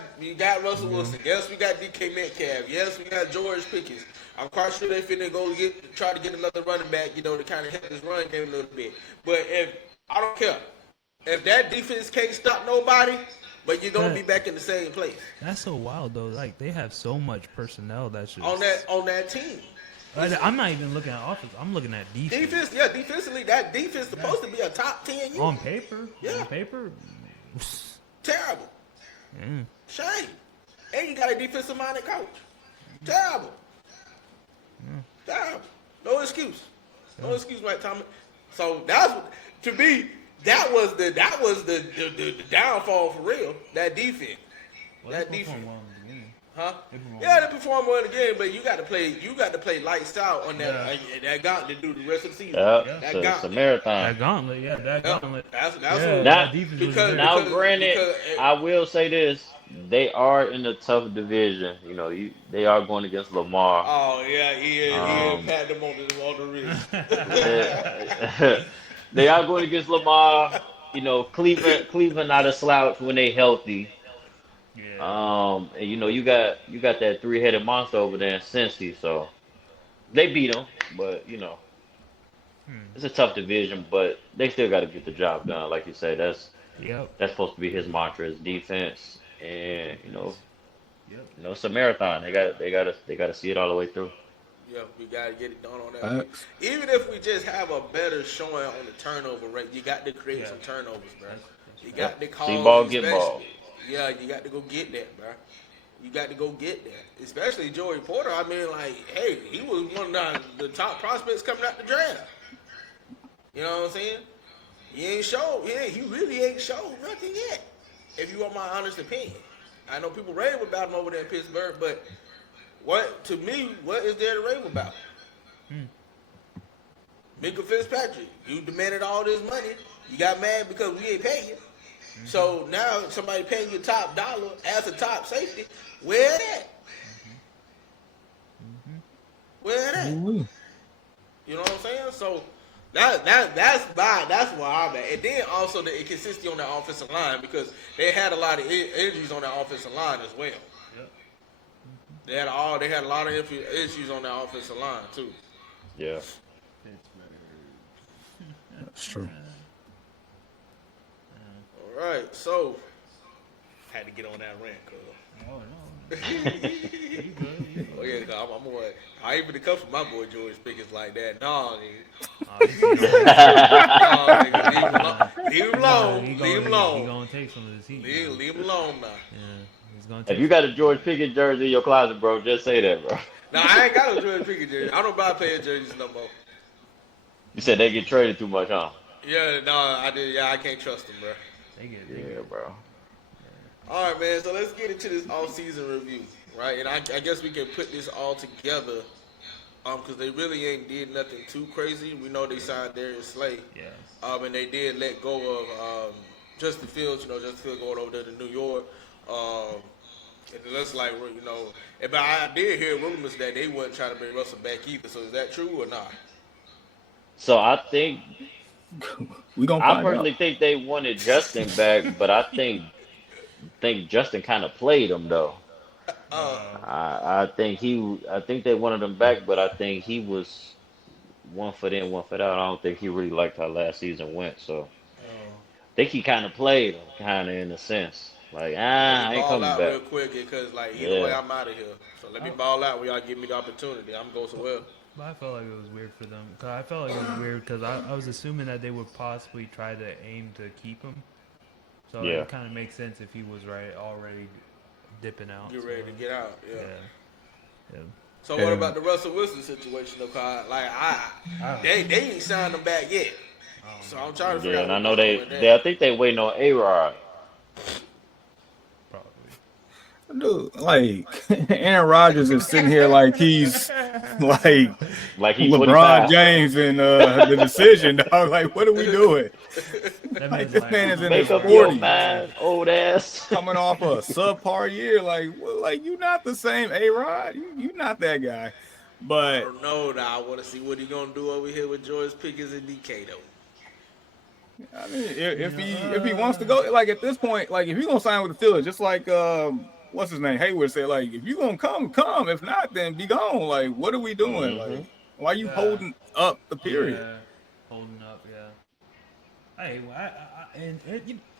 Russell Wilson. Yes, we got DK Metcalf. Yes, we got George Pickens. I'm quite sure they finna try to get another running back, to kind of help this run game a little bit. But I don't care. If that defense can't stop nobody, but you're gonna be back in the same place. That's so wild though. Like they have so much personnel that's just On that team. I'm not even looking at offense. I'm looking at defense. Defensively, that defense supposed to be a top 10 unit. On paper. Yeah. On paper. Terrible. Mm. Shame. And you got a defensive minded coach. Terrible. Terrible. No excuse. No excuse, Mike Tomlin. So to me, that was the downfall for real. That defense. Well, That they defense. performed well in the game. Huh? They performed Yeah, well. they perform well in the game, but you got to play lights out on that that gauntlet to do the rest of the season. That It's a gauntlet. marathon. That gauntlet, yeah, that Yeah. gauntlet. That's Yeah, what, that defense was because- great. Now, because- granted, because- I will say this: they are in a tough division. They are going against Lamar. Oh yeah, Ian pat them on the wrist. They are going against Lamar. Cleveland not a slouch when they healthy. Yeah. And you got that three-headed monster over there in Cincy, so they beat them. But it's a tough division, but they still got to get the job done. Like you said, that's supposed to be his mantra: is defense, and it's a marathon. They got to see it all the way through. Yeah, we got to get it done on that. Even if we just have a better showing on the turnover rate, you got to create some turnovers, bro. You got to call. See ball, get ball. Yeah, you got to go get that, bro. You got to go get that. Especially Joey Porter. I mean, hey, he was one of the top prospects coming out the draft. You know what I'm saying? He really ain't showed nothing yet. If you want my honest opinion. I know people rave about him over there in Pittsburgh, but what is there to rave about? Mika Fitzpatrick, you demanded all this money. You got mad because we ain't paying you. So now somebody paying you top dollar as a top safety. Where that? Where that? Ooh. You know what I'm saying? So that's why I'm at. And then also the inconsistency on the offensive line because they had a lot of injuries on the offensive line as well. Yep. They had a lot of issues on the offensive line too. Yeah. That's true. All right, so had to get on that rant, cuz. Oh no. You good. Oh yeah, cuz I'm what? I ain't finna come for my boy George Pickens like that. Nah, nigga. Oh, this is Nah, nigga. Leave him alone. He Leave him gonna alone. take some of this heat. Leave him alone now. Yeah, he's gonna take If you got a George Pickens jersey in your closet, bro, just say that, bro. Nah, I ain't got a George Pickens jersey. I don't buy player jerseys no more. You said they get traded too much, huh? Yeah, no, I did. Yeah, I can't trust them, bro. They get Yeah, bro. All right, man. So let's get into this off-season review, right? And I guess we can put this all together, because they really ain't did nothing too crazy. We know they signed Darius Slay, Yes. and they did let go of Justin Fields. Justin Fields going over there to New York. And it looks like but I did hear rumors that they wasn't trying to bring Russell back either. So is that true or not? So I think We gonna I find personally out. think they wanted Justin back, but I think Justin kind of played him though. I think they wanted him back, but I think he was one foot in, one foot out. I don't think he really liked how last season went. So I think he kind of played him, kind of in a sense. Like, Let I me ain't ball coming out back. real quick because either way Yeah. I'm out of here. So let me ball out when y'all give me the opportunity. I'm going somewhere. But I felt like it was weird for them. Cause I felt like it was weird because I was assuming that they would possibly try to aim to keep him. So Yeah. it kind of makes sense if he was already dipping out. Get ready to get out. Yeah. Yeah. So what about the Russell Wilson situation though? Cause they ain't signed him back yet. So I'm trying to figure Yeah, out. and I know what's going on with I think they waiting on A-Rod. Probably. Dude, like Aaron Rodgers is sitting here like he's like Like he's LeBron 45. James in the decision, dog. Like, what are we doing? That Like, man's this man is in his Make up your 40s, mind, old ass. coming off a subpar year. Like you not the same A-Rod. You not that guy. I But don't know. Now I want to see what he gonna do over here with George Pickens and DK though. I mean, if he wants to go, like at this point, like if he's gonna sign with the Steelers, just like what's his name, Hayward said, like if you gonna come. If not, then be gone. Like, what are we doing? Like, why are you holding up the period? Yeah. Holding up, yeah. Hey,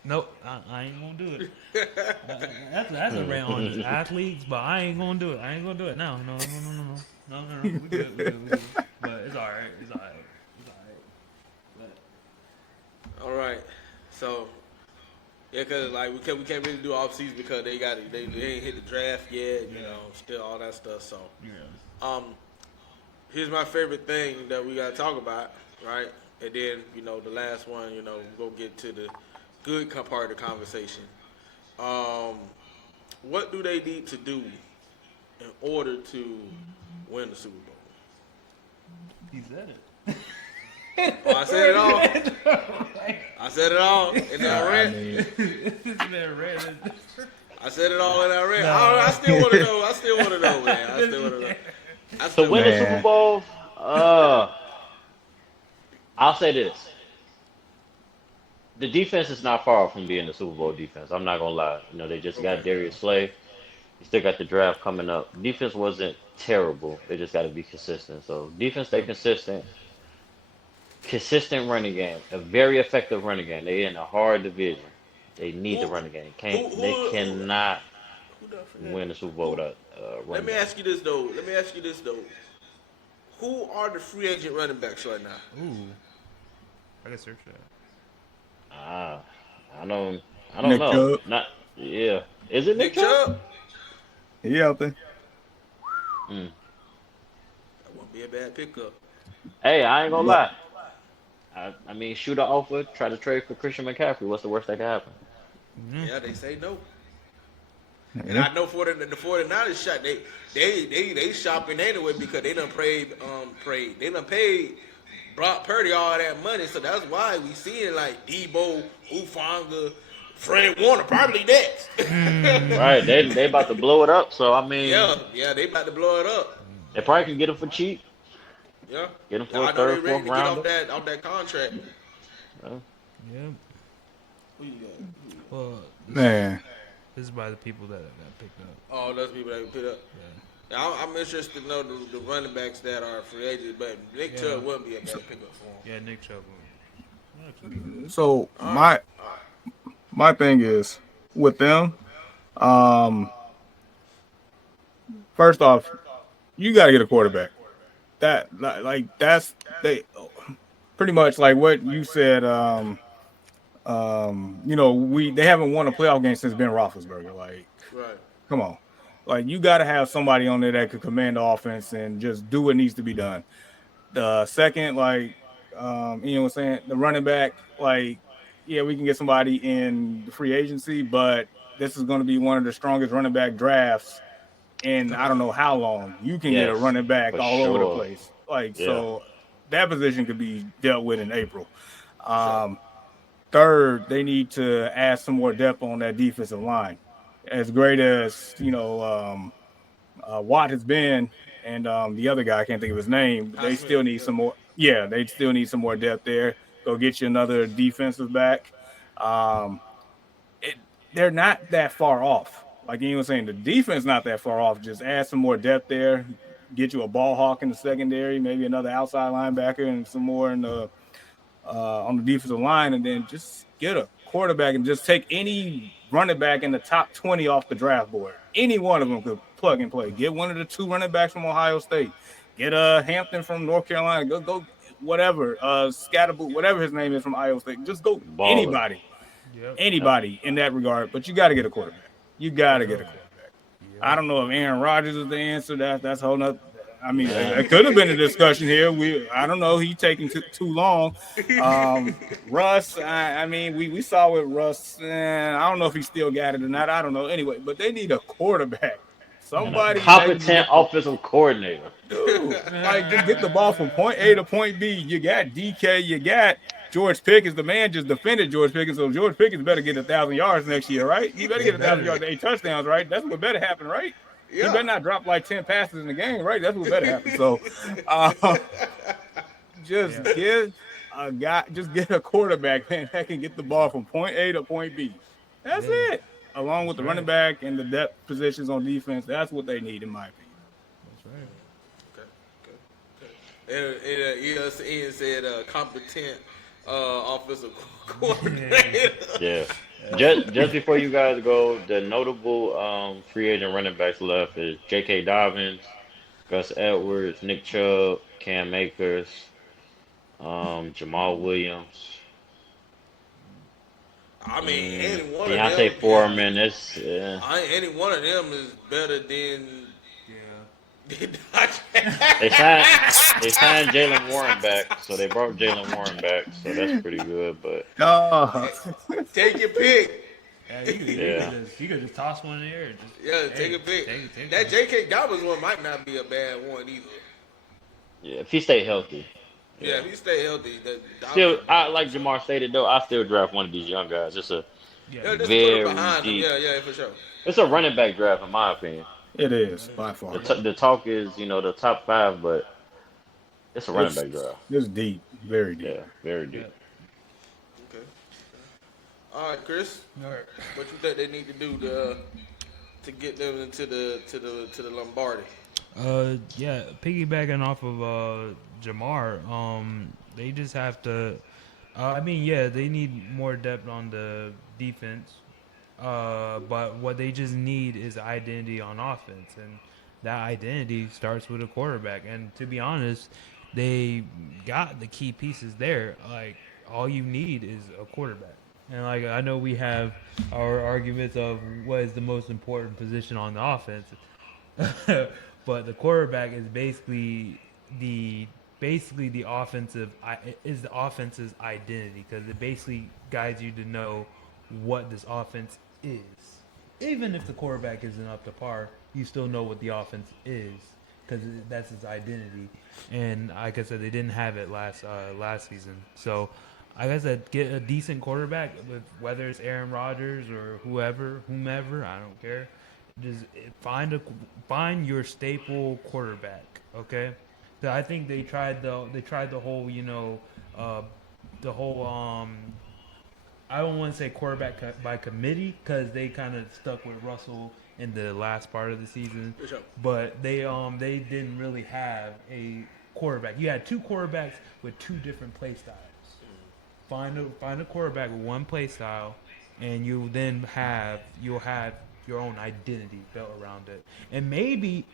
nope, I ain't gonna do it. That's a rant on just athletes, but I ain't gonna do it. I ain't gonna do it. No. We good. But it's all right. All right. So yeah, cause like we can't really do off season because they ain't hit the draft yet. Still all that stuff. So Yeah. Here's my favorite thing that we gotta talk about, right? And then the last one, we'll get to the good part of the conversation. What do they need to do in order to win the Super Bowl? He said it. Oh, I said it all. I said it all in that rant. This man ran. I said it all in that rant. I still want to know. I still want to know, man. I still want to know. To win the Super Bowl, I'll say this. The defense is not far from being the Super Bowl defense. I'm not going to lie. They just got Darius Slay. You still got the draft coming up. Defense wasn't terrible. They just got to be consistent. So defense, stay consistent. Consistent running game. A very effective running game. They're in a hard division. They need the running game. They cannot win the Super Bowl without running. Let me ask you this though. Who are the free agent running backs right now? Ooh, I can search that. I don't Nick know. Chubb. Not yeah. Is it Nick Nick Chubb? Chubb? He out there. That wouldn't be a bad pickup. Hey, I ain't gonna lie. I mean, shoot an offer, try to trade for Christian McCaffrey. What's the worst that could happen? Yeah, they say no. And I know for the 49ers shot they shopping anyway because they done paid Brock Purdy all that money, so that's why we seeing like Debo, Ufanga, Fred Warner probably next. Right, they about to blow it up. So I mean, yeah, they about to blow it up. they probably can get him for cheap. Yeah, Get him for a I know they third, ready fourth to get rounder. off that contract. Yeah. Well, Man, this is by the people that got picked up. Oh, those people that put up. Yeah. Now, I'm interested to know the running backs that are free agents, but Nick Chubb wouldn't be a bad pickup for him. Yeah, Nick Chubb. so my thing is with them. First off, you got to get a quarterback. That's they pretty much like what you said. They haven't won a playoff game since Ben Roethlisberger. Like, Right. come on, like you got to have somebody on there that could command the offense and just do what needs to be done. The second, like, Ian was saying, the running back, like, yeah, we can get somebody in the free agency, but this is going to be one of the strongest running back drafts in I don't know how long. You can get a Yes, running back for all over the sure. place. Like, Yeah. so that position could be dealt with in April. Third, they need to add some more depth on that defensive line. As great as, Watt has been, and the other guy, I can't think of his name, but they still need some more. Yeah, they still need some more depth there. Go get you another defensive back. They're not that far off. Like Ian was saying, the defense not that far off. Just add some more depth there. Get you a ball hawk in the secondary, maybe another outside linebacker, and some more in the on the defensive line, and then just get a quarterback and just take any running back in the top 20 off the draft board. Any one of them could plug and play. Get one of the two running backs from Ohio State. Get Hampton from North Carolina. Go whatever. Scatterboot, whatever his name is from Iowa State. Just go Baller. anybody in that regard. But you got to get a quarterback. You got to get a quarterback. I don't know if Aaron Rodgers is the answer. That's a whole nother. I mean, it could have been a discussion here. I don't know. He taking too long. Russ, I mean, we saw with Russ. I don't know if he still got it or not. I don't know. Anyway, but they need a quarterback. Somebody Competent offensive coordinator. dude, like just get the ball from point A to point B. You got DK. You got George Pickens. The man just defended George Pickens, so George Pickens better get 1,000 yards next year, right? He better get 1,000 yards, 8 touchdowns, right? That's what better happen, right? Yeah. He better not drop like 10 passes in the game, right? That's what better happen. So, just get a quarterback, man, that can get the ball from point A to point B. That's it. Along with the running back and the depth positions on defense, that's what they need, in my opinion. That's right. Okay. Ian said competent offensive coordinator. Yeah. Just before you guys go, the notable free agent running backs left is J.K. Dobbins, Gus Edwards, Nick Chubb, Cam Akers, Jamal Williams. I mean, any one of Deontay them. Foreman. Any Any one of them is better than. They signed Jalen Warren back, so they brought Jalen Warren back, so that's pretty good. But Take your pick. You could just toss one in there. And just, Take a pick. Take That one. J.K. Dobbins one might not be a bad one either. yeah, if he stay healthy. Yeah, if he stay healthy. Still, like Jamar stated though, I still draft one of these young guys. It's a Just put very it behind him. deep. Yeah, for sure. It's a running back draft in my opinion. It is by far. The talk is, the top 5, but it's a running back draft. It's deep, very deep. Yeah, very deep. Okay. All right, Chris. All right. What you think they need to do to get them into the Lombardi? Piggybacking off of Jamar, they just have to. They need more depth on the defense. But what they just need is identity on offense, and that identity starts with a quarterback. And to be honest, they got the key pieces there. Like, all you need is a quarterback. And like, I know we have our arguments of what is the most important position on the offense, but the quarterback is basically the offensive is the offense's identity, because it basically guides you to know what this offense is. Even if the quarterback isn't up to par, you still know what the offense is, because that's its identity. And like I said, they didn't have it last season. So like I said, get a decent quarterback, with whether it's Aaron Rodgers or whomever, I don't care. Just find your staple quarterback, okay? So I think they tried the whole, I don't want to say quarterback by committee, because they kind of stuck with Russell in the last part of the season, For sure. but they didn't really have a quarterback. You had two quarterbacks with two different play styles. Find a quarterback with one play style, and you'll have your own identity built around it. And maybe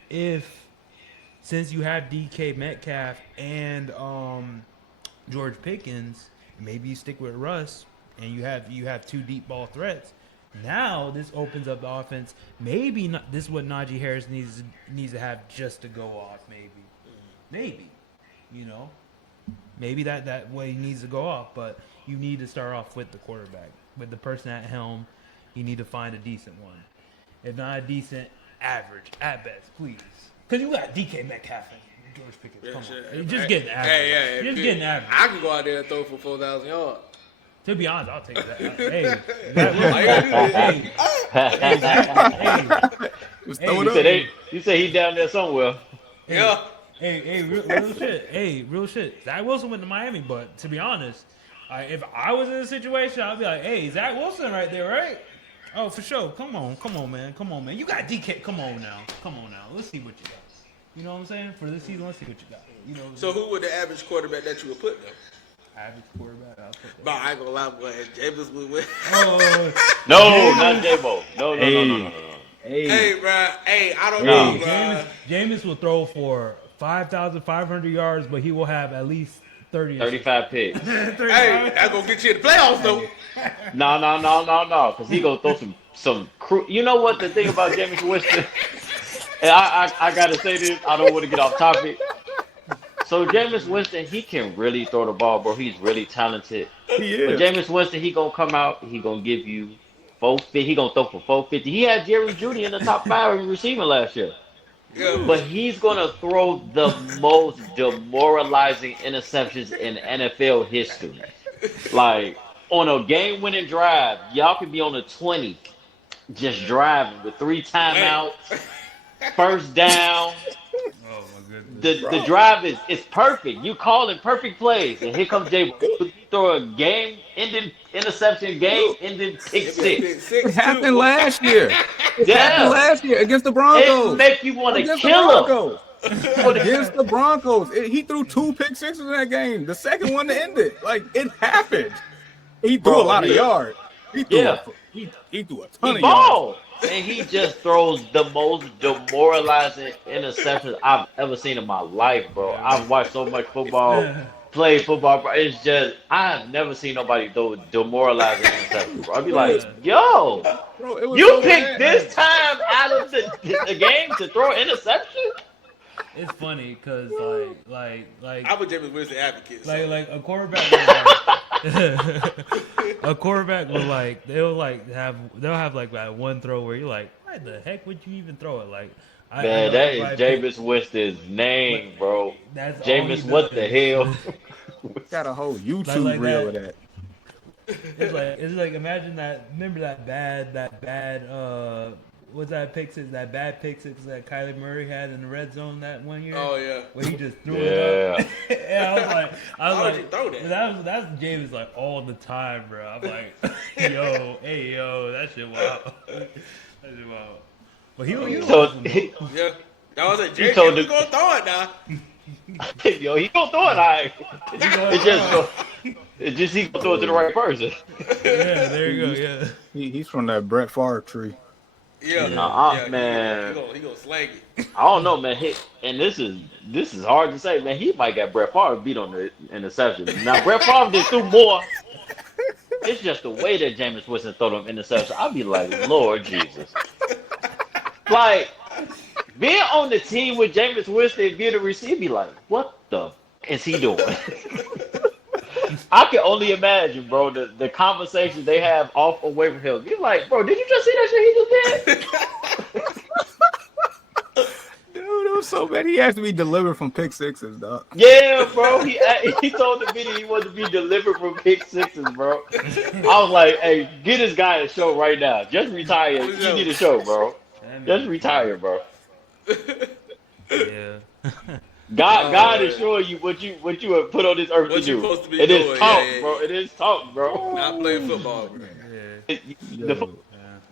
since you have DK Metcalf and George Pickens, maybe you stick with Russ, and you have two deep ball threats. Now this opens up the offense. Maybe not, this is what Najee Harris needs to have just to go off. Maybe, maybe that way he needs to go off. But you need to start off with the quarterback, with the person at helm. You need to find a decent one. If not a decent, average at best, please. Because you got DK Metcalf and George Pickens. Yeah, Come sure. on, you're just getting average. Hey, you're just getting average. I can go out there and throw for 4,000 yards. To be honest, I'll take that. Hey, You say he's down there somewhere. Yeah. Hey, real shit. Hey, real shit. Zach Wilson went to Miami, but to be honest, if I was in a situation, I'd be like, hey, Zach Wilson right there, right? Oh, for sure. Come on, man. You got DK. Come on now. Let's see what you got. You know what I'm saying? For this season, let's see what you got. So who would the average quarterback that you would put there? Average quarterback, I'll put that. But I ain't gonna lie, boy. James would win. No, not J-Bo. No. Hey, bro. Hey, I don't No. know, bro. Jameis will throw for 5,500 yards, but he will have at least 35 picks. Hey, that's gonna get you in the playoffs, though. No. Because he gonna throw some. You know what the thing about Jameis Winston? And I gotta say this. I don't want to get off topic. So Jameis Winston, he can really throw the ball, bro. He's really talented. He is. But Jameis Winston, he gonna come out. He gonna give you 450. He gonna throw for 450. He had Jerry Jeudy in the top 5 in receiving last year. Yeah. But he's gonna throw the most demoralizing interceptions in NFL history. Like on a game-winning drive, y'all could be on the 20, just driving with 3 timeouts, first down. Oh my goodness. The drive is perfect. You calling perfect plays, and here comes Jay. Throw a game-ending interception, game-ending pick six. It happened last year. Yeah, Last year against the it Broncos. make you want to Against kill him. Against the Broncos. He threw 2 pick sixes in that game. The second one to end it. Like, it happened. He threw a lot of yards. He threw he threw a ton of yards. And he just throws the most demoralizing interceptions I've ever seen in my life, bro. I've watched so much football, played football, bro. It's just, I've never seen nobody throw demoralizing interceptions, bro. I'd be like, yo, Bro, you so picked this time out of the game to throw an interception? It's funny because like I'm a Jameis Winston advocate. So. like a quarterback will they'll have like that one throw where you're like, why the heck would you even throw it? Like, Man, that is Jameis Winston's name, bro. That's Jameis, what the hell? Got a whole YouTube reel of that. It's like imagine that. Remember that bad what's that pick six? That bad pick six that Kyler Murray had in the red zone that one year. Oh yeah, where he just threw it up. Yeah, I was Why like, would you throw that? That's James like all the time, bro. I'm like, yo, that shit wild. That shit wild. But he yeah. That was like James was gonna throw it now. Yo, he gonna throw it. It's just he gonna throw it to the right person. Yeah, there you go. Yeah. He's from that Brett Favre tree. Yeah, man. He gonna slang it. I don't know, man. And this is hard to say, man. He might got Brett Favre beat on the interception. Now Brett Favre did threw more. It's just the way that Jameis Winston throw them interceptions. I'd be like, Lord Jesus. Like being on the team with Jameis Winston, being a receiver, be like, what the is he doing? I can only imagine, bro, the conversations they have off away from him. You're like, bro, did you just see that shit he just did? Dude, it was so So man, he has to be delivered from pick sixes, dog. Yeah, bro. He told the media he wanted to be delivered from pick sixes, bro. I was like, hey, get this guy a show right now. Just retire. You need a show, bro. Just retire, bro. Yeah. God is showing you what you have put on this earth What to you do. supposed to be It is doing, talk, yeah. bro. It is talk, bro. Not playing football, bro. Yeah.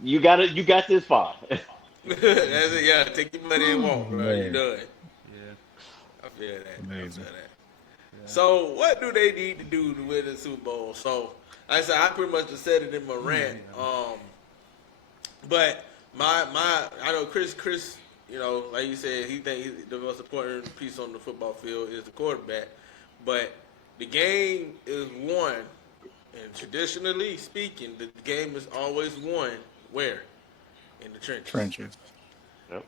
You got this far. That's it. Yeah, take your money and walk, bro. You Man. done. Yeah. I feel that. Amazing. I feel that. So, what do they need to do to win the Super Bowl? So, like I said, I pretty much just said it in my rant. But I know Chris, you know, like you said, he thinks the most important piece on the football field is the quarterback. But the game is won, and traditionally speaking, the game is always won where? In the trenches.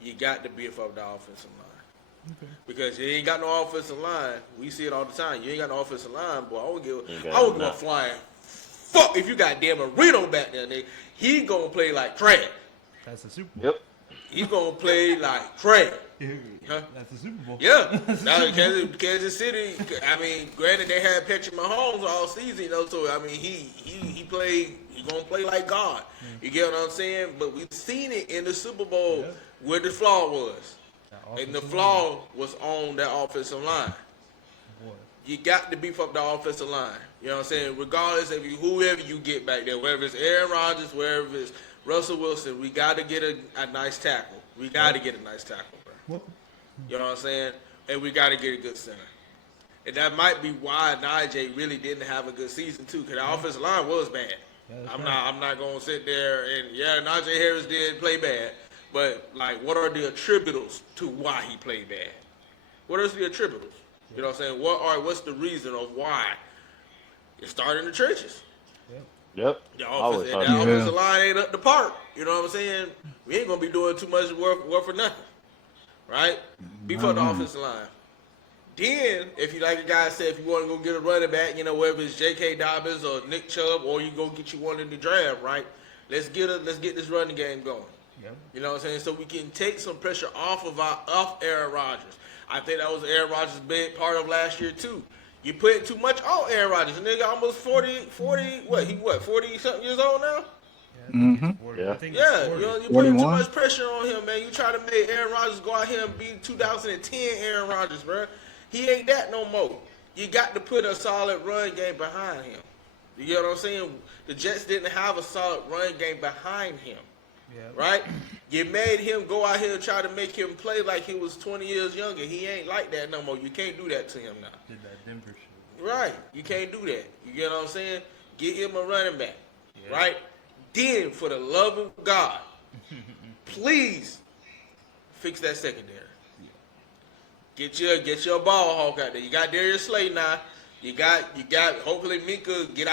You got to beef up the offensive line. Okay. Because you ain't got no offensive line. We see it all the time. You ain't got no offensive line, boy. I would give a flying fuck if you got Dan Marino back there, nigga. He gonna play like trash. That's a Super Bowl. Yep. He gonna play like trash. Huh? That's a Super Bowl. Yeah. Now Kansas City. I mean, granted they had Patrick Mahomes all season, you know. So I mean, he played. He gonna play like God. You get what I'm saying? But we've seen it in the Super Bowl where the flaw was, and the flaw was on that offensive line. Boy. You got to beef up the offensive line. You know what I'm saying? Regardless of whoever you get back there, whether it's Aaron Rodgers, wherever it's Russell Wilson, we got to get a nice tackle. We got to get a nice tackle, bro. You know what I'm saying? And we got to get a good center. And that might be why Najee really didn't have a good season too, because the offensive line was bad. I'm not gonna sit there and Najee Harris did play bad, but like, what are the attributables to why he played bad? What are the attributables? You know what I'm saying? What's the reason of why? It started in the trenches. Yep. The offensive line ain't up to par. You know what I'm saying? We ain't gonna be doing too much work for nothing, right? Beef up the offensive line. Then, if you, like the guy said, if you want to go get a running back, you know, whether it's J.K. Dobbins or Nick Chubb, or you go get you one in the draft, right? Let's get this running game going. Yep. You know what I'm saying? So we can take some pressure off Aaron Rodgers. I think that was Aaron Rodgers' big part of last year too. You putting too much on Aaron Rodgers. The nigga almost 40 something years old now? You putting too much pressure on him, man. You try to make Aaron Rodgers go out here and be 2010 Aaron Rodgers, bro. He ain't that no more. You got to put a solid run game behind him. You get what I'm saying? The Jets didn't have a solid run game behind him. Right? You made him go out here and try to make him play like he was 20 years younger. He ain't like that no more. You can't do that to him now. Did that Denver shit. Right. You can't do that. You get what I'm saying? Get him a running back. Right? Then, for the love of God, please fix that secondary. Get your ball hawk out there. You got Darius Slay now. You got hopefully Minka get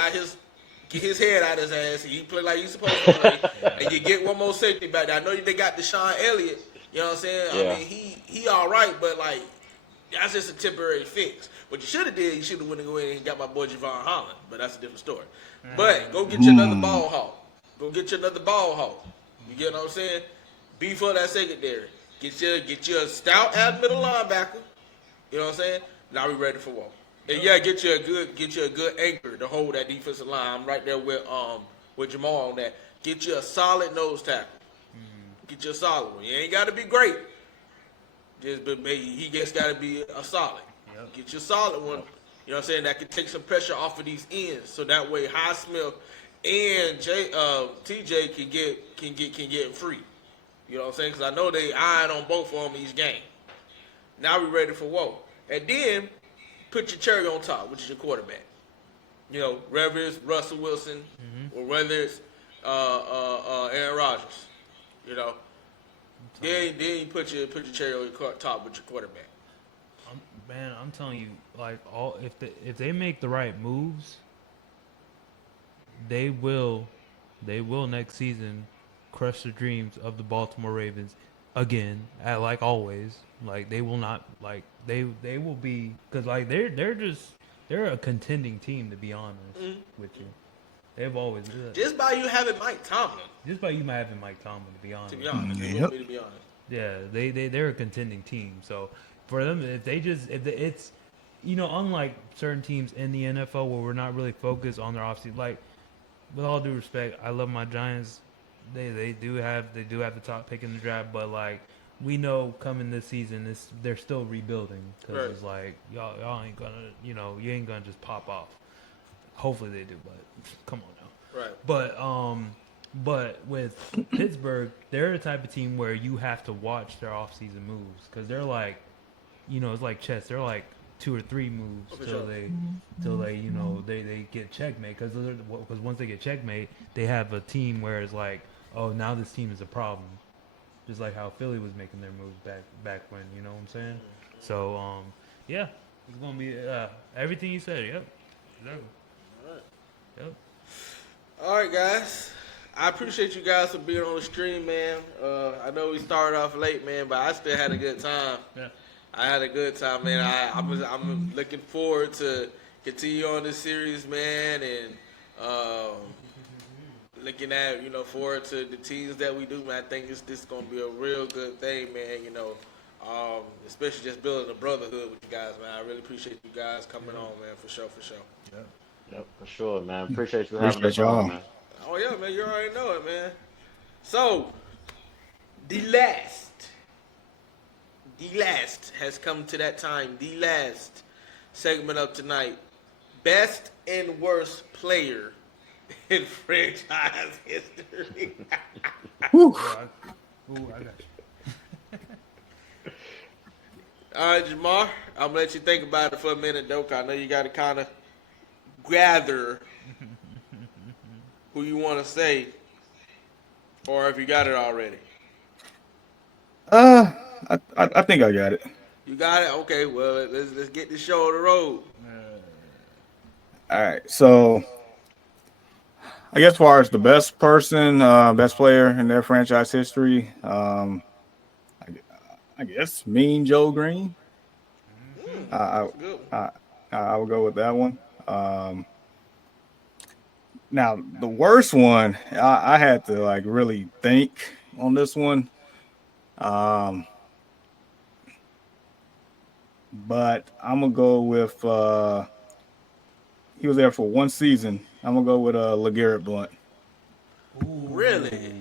his head out his ass. He play like he's supposed to play. And you get one more safety back there. I know they got Deshaun Elliott. You know what I'm saying? Yeah. I mean, he all right, but like, that's just a temporary fix. What you should have did, you should have went and got my boy Javon Holland. But that's a different story. But go get you another ball hawk. Go get you another ball hawk. You get what I'm saying? Beef up that secondary. Get you a stout ass middle linebacker. You know what I'm saying? Now we ready for war. And get you a good anchor to hold that defensive line. I'm right there with Jamar on that. Get you a solid nose tackle. Get you a solid one. You ain't got to be great. He just got to be a solid. Get you a solid one. You know what I'm saying? That can take some pressure off of these ends, so that way Highsmith and TJ can get free. You know what I'm saying? Because I know they eyeing on both of them each game. Now we ready for woe. And then put your cherry on top, which is your quarterback. You know, whether it's Russell Wilson or whether it's Aaron Rodgers. You know, then you put your cherry on your top with your quarterback. I'm telling you, like, if they make the right moves, they will next season crush the dreams of the Baltimore Ravens again, like always. Like, they will not, like, they will be, because like they're a contending team, to be honest with you. They've always been. Just by you having Mike Tomlin. To be honest. You want me to be honest. they're a contending team. So for them, if it's unlike certain teams in the NFL where we're not really focused on their offseason. Like, with all due respect, I love my Giants. They do have the top pick in the draft, but like we know coming this season, they're still rebuilding because it's like y'all ain't gonna you ain't gonna just pop off. Hopefully they do, but come on now. Right. But with Pittsburgh, they're the type of team where you have to watch their offseason moves because they're like, it's like chess. They're like 2 or 3 moves till they get checkmate. Because once they get checkmate, they have a team where it's like, oh, now this team is a problem. Just like how Philly was making their moves back when, you know what I'm saying? So yeah, it's gonna be everything you said. Yep, exactly. All right. Yep. All right, guys. I appreciate you guys for being on the stream, man. I know we started off late, man, but I still had a good time. Yeah. I had a good time, man. I'm looking forward to continue on this series, man, and looking at forward to the teams that we do, man. I think this gonna be a real good thing, man. Especially just building a brotherhood with you guys, man. I really appreciate you guys coming on, man, for sure. Yep, for sure, man. Appreciate you having us y'all. on, man. Oh yeah, man. You already know it, man. So the last has come to that time. The last segment of tonight. Best and worst player in franchise history. I got you. All right, Jamar. I'm gonna let you think about it for a minute, though. 'Cause I know you got to kind of gather who you want to say, or if you got it already. I think I got it. You got it. Okay. Well, let's get this show on the road. All right. So I guess as far as the best person, best player in their franchise history, I guess Mean Joe Green. I will go with that one. Now the worst one, I had to like really think on this one. But I'm gonna go with he was there for 1 season. I'm gonna go with LeGarrette Blount. Really?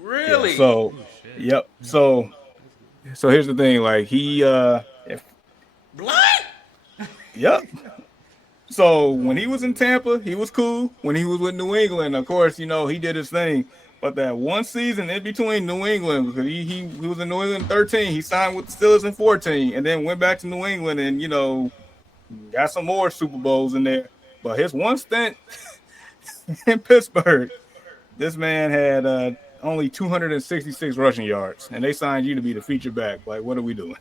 Really? Yeah, so, yep. So here's the thing. Like Blunt? Yep. So when he was in Tampa, he was cool. When he was with New England, of course, he did his thing. But that 1 season in between New England, because he was in New England 13, he signed with the Steelers in 14, and then went back to New England and got some more Super Bowls in there. But his one stint in Pittsburgh, this man had only 266 rushing yards, and they signed you to be the feature back. Like, what are we doing?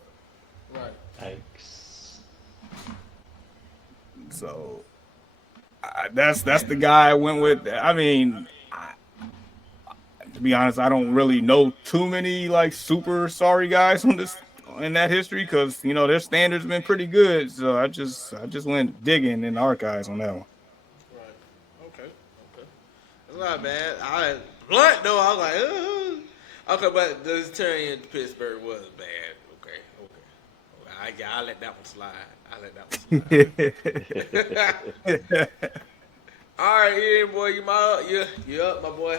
Right. Thanks. So that's the guy I went with. I mean, to be honest, I don't really know too many like super sorry guys in that history because their standards been pretty good. So I just went digging in the archives on that one. Right. Okay. That's not bad. Blunt though, I was like, okay, but this turn into Pittsburgh was bad. Okay. I let that one slide. All right, Ian, boy, you up, my boy.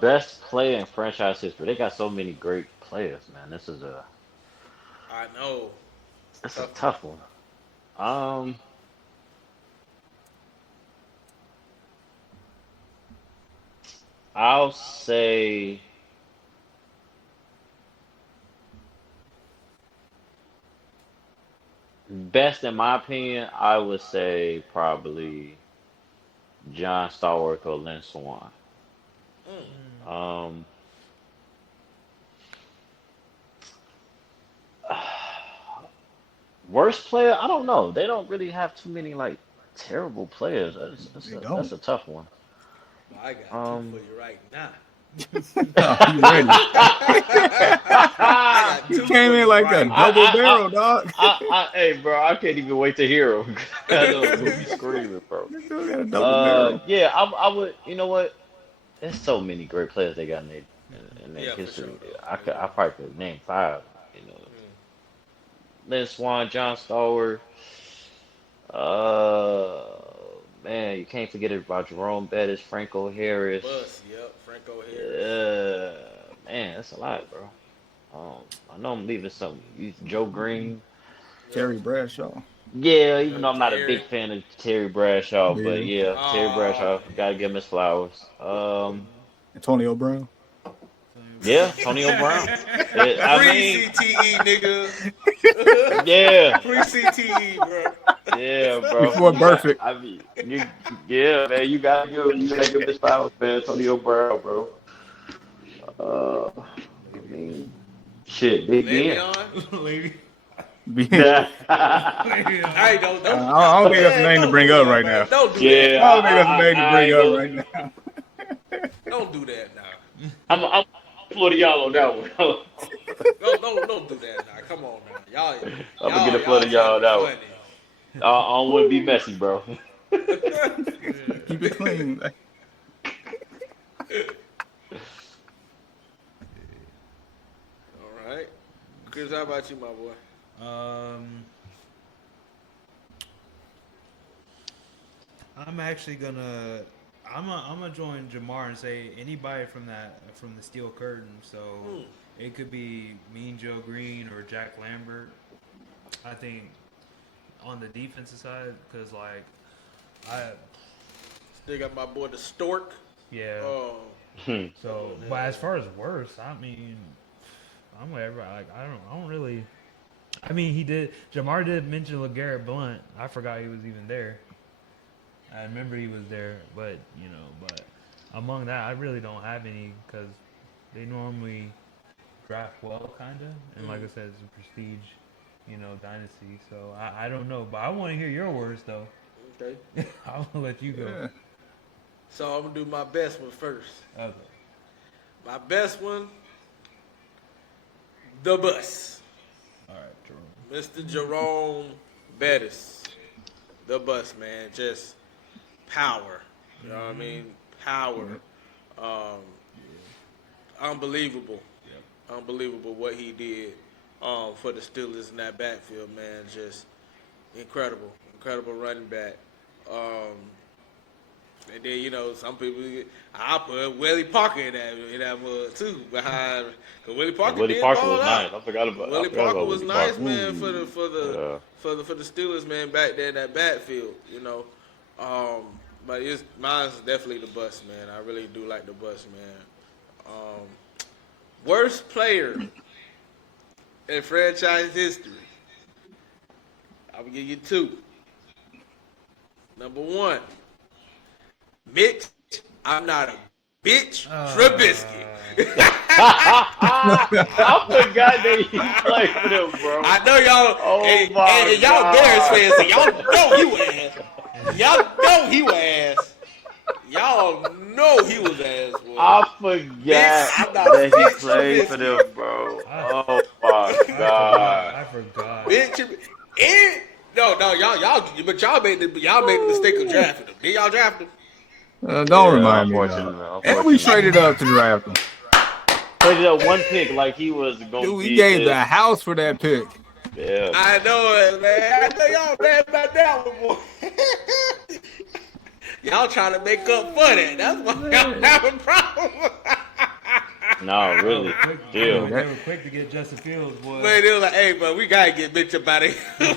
Best player in franchise history. They got so many great players, man. This is I know. It's a tough one. I'll say best in my opinion, I would say probably John Stallworth or Lynn Swan. Um, Worst player? I don't know. They don't really have too many like terrible players. That's a tough one. Well, I got two for you right now. Oh, you ready? You came in like a double barrel, dog. Hey, bro, I can't even wait to hear him. I know he'll be screaming, bro. You still got a double barrel. Yeah, I would. You know what? there's so many great players they got in their Yeah, for history. sure. I probably could name five. You know, Lynn Swan, John Stowers. Uh, man, you can't forget about Jerome Bettis, Franco Harris. Bus, yep. Franco Harris. Man, that's a lot, bro. I know I'm leaving some. Joe Green. Terry Bradshaw. Yeah, even though I'm not a Terry. big fan of Terry Bradshaw, but Yeah. yeah, Terry Bradshaw, gotta give him his flowers. Antonio Brown. Yeah, Antonio Brown. I mean, Pre-CTE, nigga. yeah, Pre-CTE, bro. yeah, bro. Before Burfict. I mean, yeah, man, you gotta give him his flowers, man. Antonio Brown, bro. I mean, shit, Big Ben. Le'Veon. Lady. Yeah, Hey, don't. I don't think that's a name to bring up right now. Don't do yeah. I don't think that's a name to I bring ain't up gonna- right now. that. Don't do that now. I'm for y'all on that one. Don't do that now. Come on now, y'all. I'm gonna get a flood of y'all on that one. funny. I don't want to be messy, bro. Keep it clean. Like. All right, Chris, how about you, my boy? I'm actually gonna I'm gonna join Jamar and say anybody from the Steel Curtain. So it could be Mean Joe Green or Jack Lambert. I think on the defensive side, because like Still got my boy the Stork. yeah. Oh, So, but as far as worse, I mean, I'm whatever. Like I don't really. I mean, Jamar did mention LeGarrette Blount. I forgot he was even there. I remember he was there, but but among that, I really don't have any because they normally draft well, kinda, and like I said, it's a prestige, dynasty. So I don't know, but I want to hear your words though. okay. I'm gonna let you go. Yeah. So I'm gonna do my best one first. Okay. My best one, the bus, All right, Jerome. Mr. Jerome Bettis, the bus man, just power. You know what I mean? Power. Unbelievable. Unbelievable what he did for the Steelers in that backfield, man. Just incredible running back. And then some people, I put Willie Parker in that mud too behind. Cause Willie Parker Willie did Parker ball was out. nice. I forgot about Willie Parker was Willie nice, Parker. man, for the Steelers, man, back there in that backfield. But mine's definitely the bus, man. I really do like the bus, man. Worst player in franchise history. I will give you two. Number one, Mitch, I'm not a bitch, Trubisky. I forgot that he played for them, bro. I know y'all, Oh and my y'all God. Bears fans, so y'all know he was ass. Y'all know he was ass. Y'all know he was ass, boy. I forgot I'm not that he bitch played Trubisky. for them, bro. Oh my God. I forgot. Bitch, no, but y'all made the mistake of drafting him. Did y'all draft him? Don't remind me. Unfortunately, Dog. And we traded up to draft him. Traded up one pick like he was going to Dude, be we gave this. the house for that pick. Yeah. I know it, man. I know y'all mad about that one, boy. Y'all trying to make up for that. That's why y'all having problems. No, really. They Still. were quick to get Justin Fields, boy. Man, they was like, hey, bro, we got to get bitch up out of here.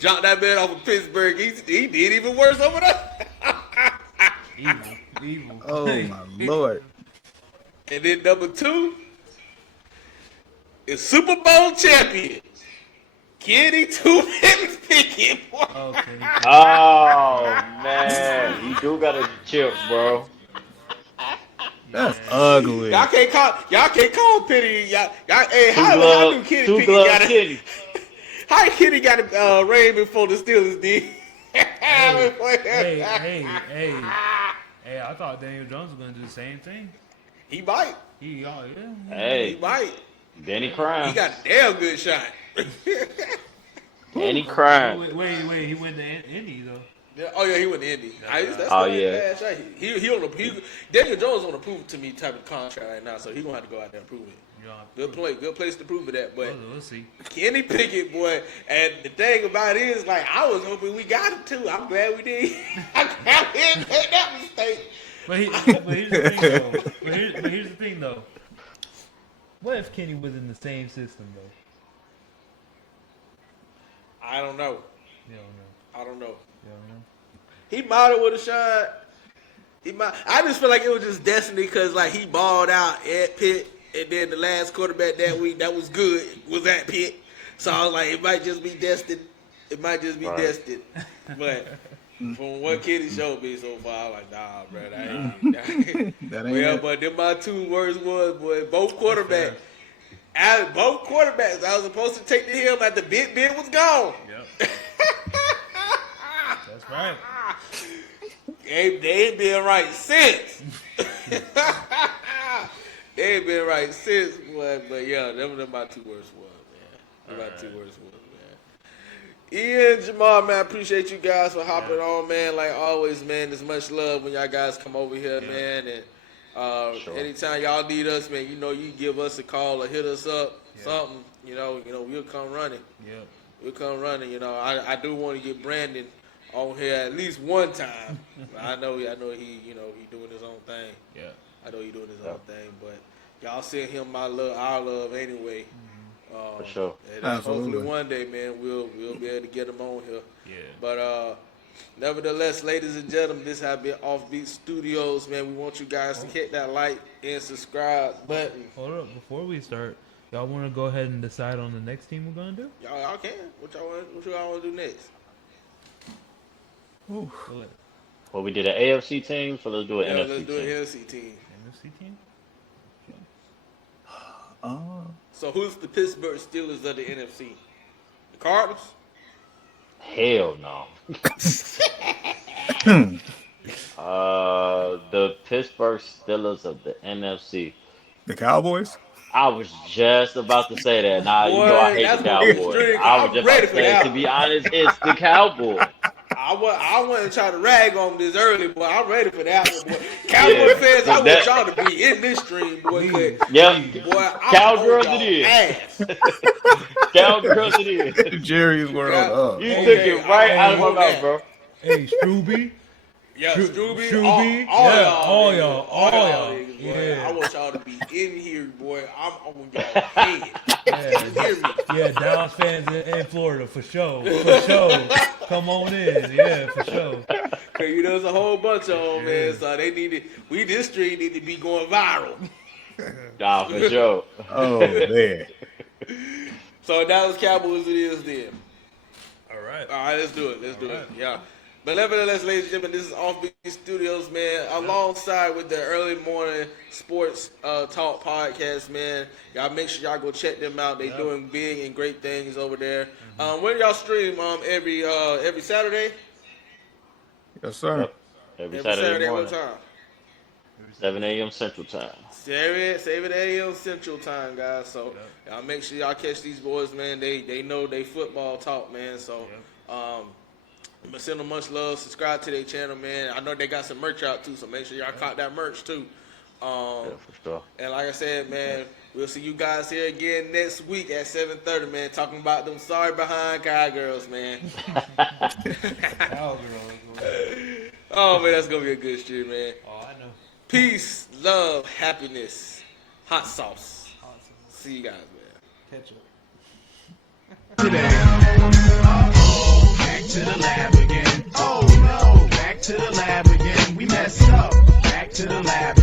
Dropped that man off of Pittsburgh. He did even worse over there. Evil. Oh my lord. And then number two is Super Bowl champion, Kenny Two-Minutes Pickett. Boy. Okay. Oh, man. You do got a chip, bro. That's ugly. Y'all can't call Penny. Hey, how do Kenny Two Pickett glove got it? Kenny. How Kenny got a reign before the Steelers did? Hey, I thought Daniel Jones was going to do the same thing. He might. He Hey, He might. Danny He crying. got a damn good shot. Danny crying. Wait, he went to Indy, though. Oh yeah, he went to Indy. That's Oh, not yeah. bad shot. Daniel Jones on a prove to me type of contract right now, so he gonna have to go out there and prove it. Good place to prove it at. But we'll see. Kenny Pickett, boy, and the thing about it is, like, I was hoping we got him too. I'm glad we did. I'm glad we didn't make that mistake. But here's the thing, though. But here's the thing, though. What if Kenny was in the same system, though? I don't know. You don't know. I don't know. You don't know. He might have would have shot. I just feel like it was just destiny because, like, he balled out at Pitt, and then the last quarterback that week that was good was at Pitt. So I was like, it might just be destined. It might just be destined. But from what Kenny showed me so far, I'm like, nah, bro, that ain't. That ain't Well, it. but then my two worst was, boy, both quarterbacks. I was supposed to take to him after Big Ben was gone. Yep. That's right. They ain't been right since. They ain't been right since, boy. But yeah, them my two worst ones, man. My two worst ones, man. Ian and Jamar, man, I appreciate you guys for hopping on, man. Like always, man, there's much love when y'all guys come over here, man. And anytime y'all need us, man, you give us a call or hit us up, something, we'll come running. Yep. We'll come running. I do want to get Brandon on here at least one time. I know he doing his own thing. Yeah. I know he doing his own thing, but y'all send him our love anyway. For sure. And Absolutely. hopefully one day, man, we'll be able to get him on here. Yeah. But nevertheless, ladies and gentlemen, this has been Offbeat Studios, man. We want you guys to hit that like and subscribe button. Hold up. Before we start, y'all want to go ahead and decide on the next team we're going to do? Y'all can. What y'all want to do next? Go ahead. Well, we did an AFC team, so let's do an NFC Let's do an team. NFC team. NFC team? So who's the Pittsburgh Steelers of the NFC? The Cardinals? Hell no. The Pittsburgh Steelers of the NFC. The Cowboys? I was just about to say that. Nah, Boy, I hate that's the gonna be Cowboys. extreme. I was I'm just ready about to for say, that to one. be honest, it's the Cowboys. I wasn't trying to rag on this early, boy. I'm ready for that one, boy. Cowboy fans, I want y'all to be in this stream, boy. Yep. Boy, I'm Cowgirls on it y'all is. ass. Cowgirls it is. Jerry's World Up. You Okay, took it right out of my I'm mouth, on bro. Hey, Strooby. Yeah, Strooby, Strooby. all All y'all. niggas, boy. Yeah. I want y'all to be in here, boy. I'm on y'all head. You hear me? Yeah, Dallas fans in Florida, for sure. For sure. Come on in. Yeah, for sure. Cause there's a whole bunch of them, man. So this stream need to be going viral. Nah, for sure. Oh, man. So Dallas Cowboys it is then. All right. All right, let's do it. Yeah. But nevertheless, ladies and gentlemen, this is Offbeat Studios, man, alongside with the early morning sports talk podcast, man. Y'all make sure y'all go check them out. They doing big and great things over there. When do y'all stream? Every Saturday? Yes, sir. Every Saturday what morning, time? 7 a.m. Central Time. 7 a.m. Central Time, guys. So y'all make sure y'all catch these boys, man. They know they football talk, man. So I'm gonna send them much love. Subscribe to their channel, man. I know they got some merch out too, so make sure y'all caught that merch too. Yeah, for sure. And like I said, man, we'll see you guys here again next week at 7:30, man. Talking about them sorry behind Cowgirls, man. Oh man, that's gonna be a good stream, man. Oh, I know. Peace, love, happiness, hot sauce. See you guys, man. Catch up. Back to the lab again. Oh no, back to the lab again. We messed up. Back to the lab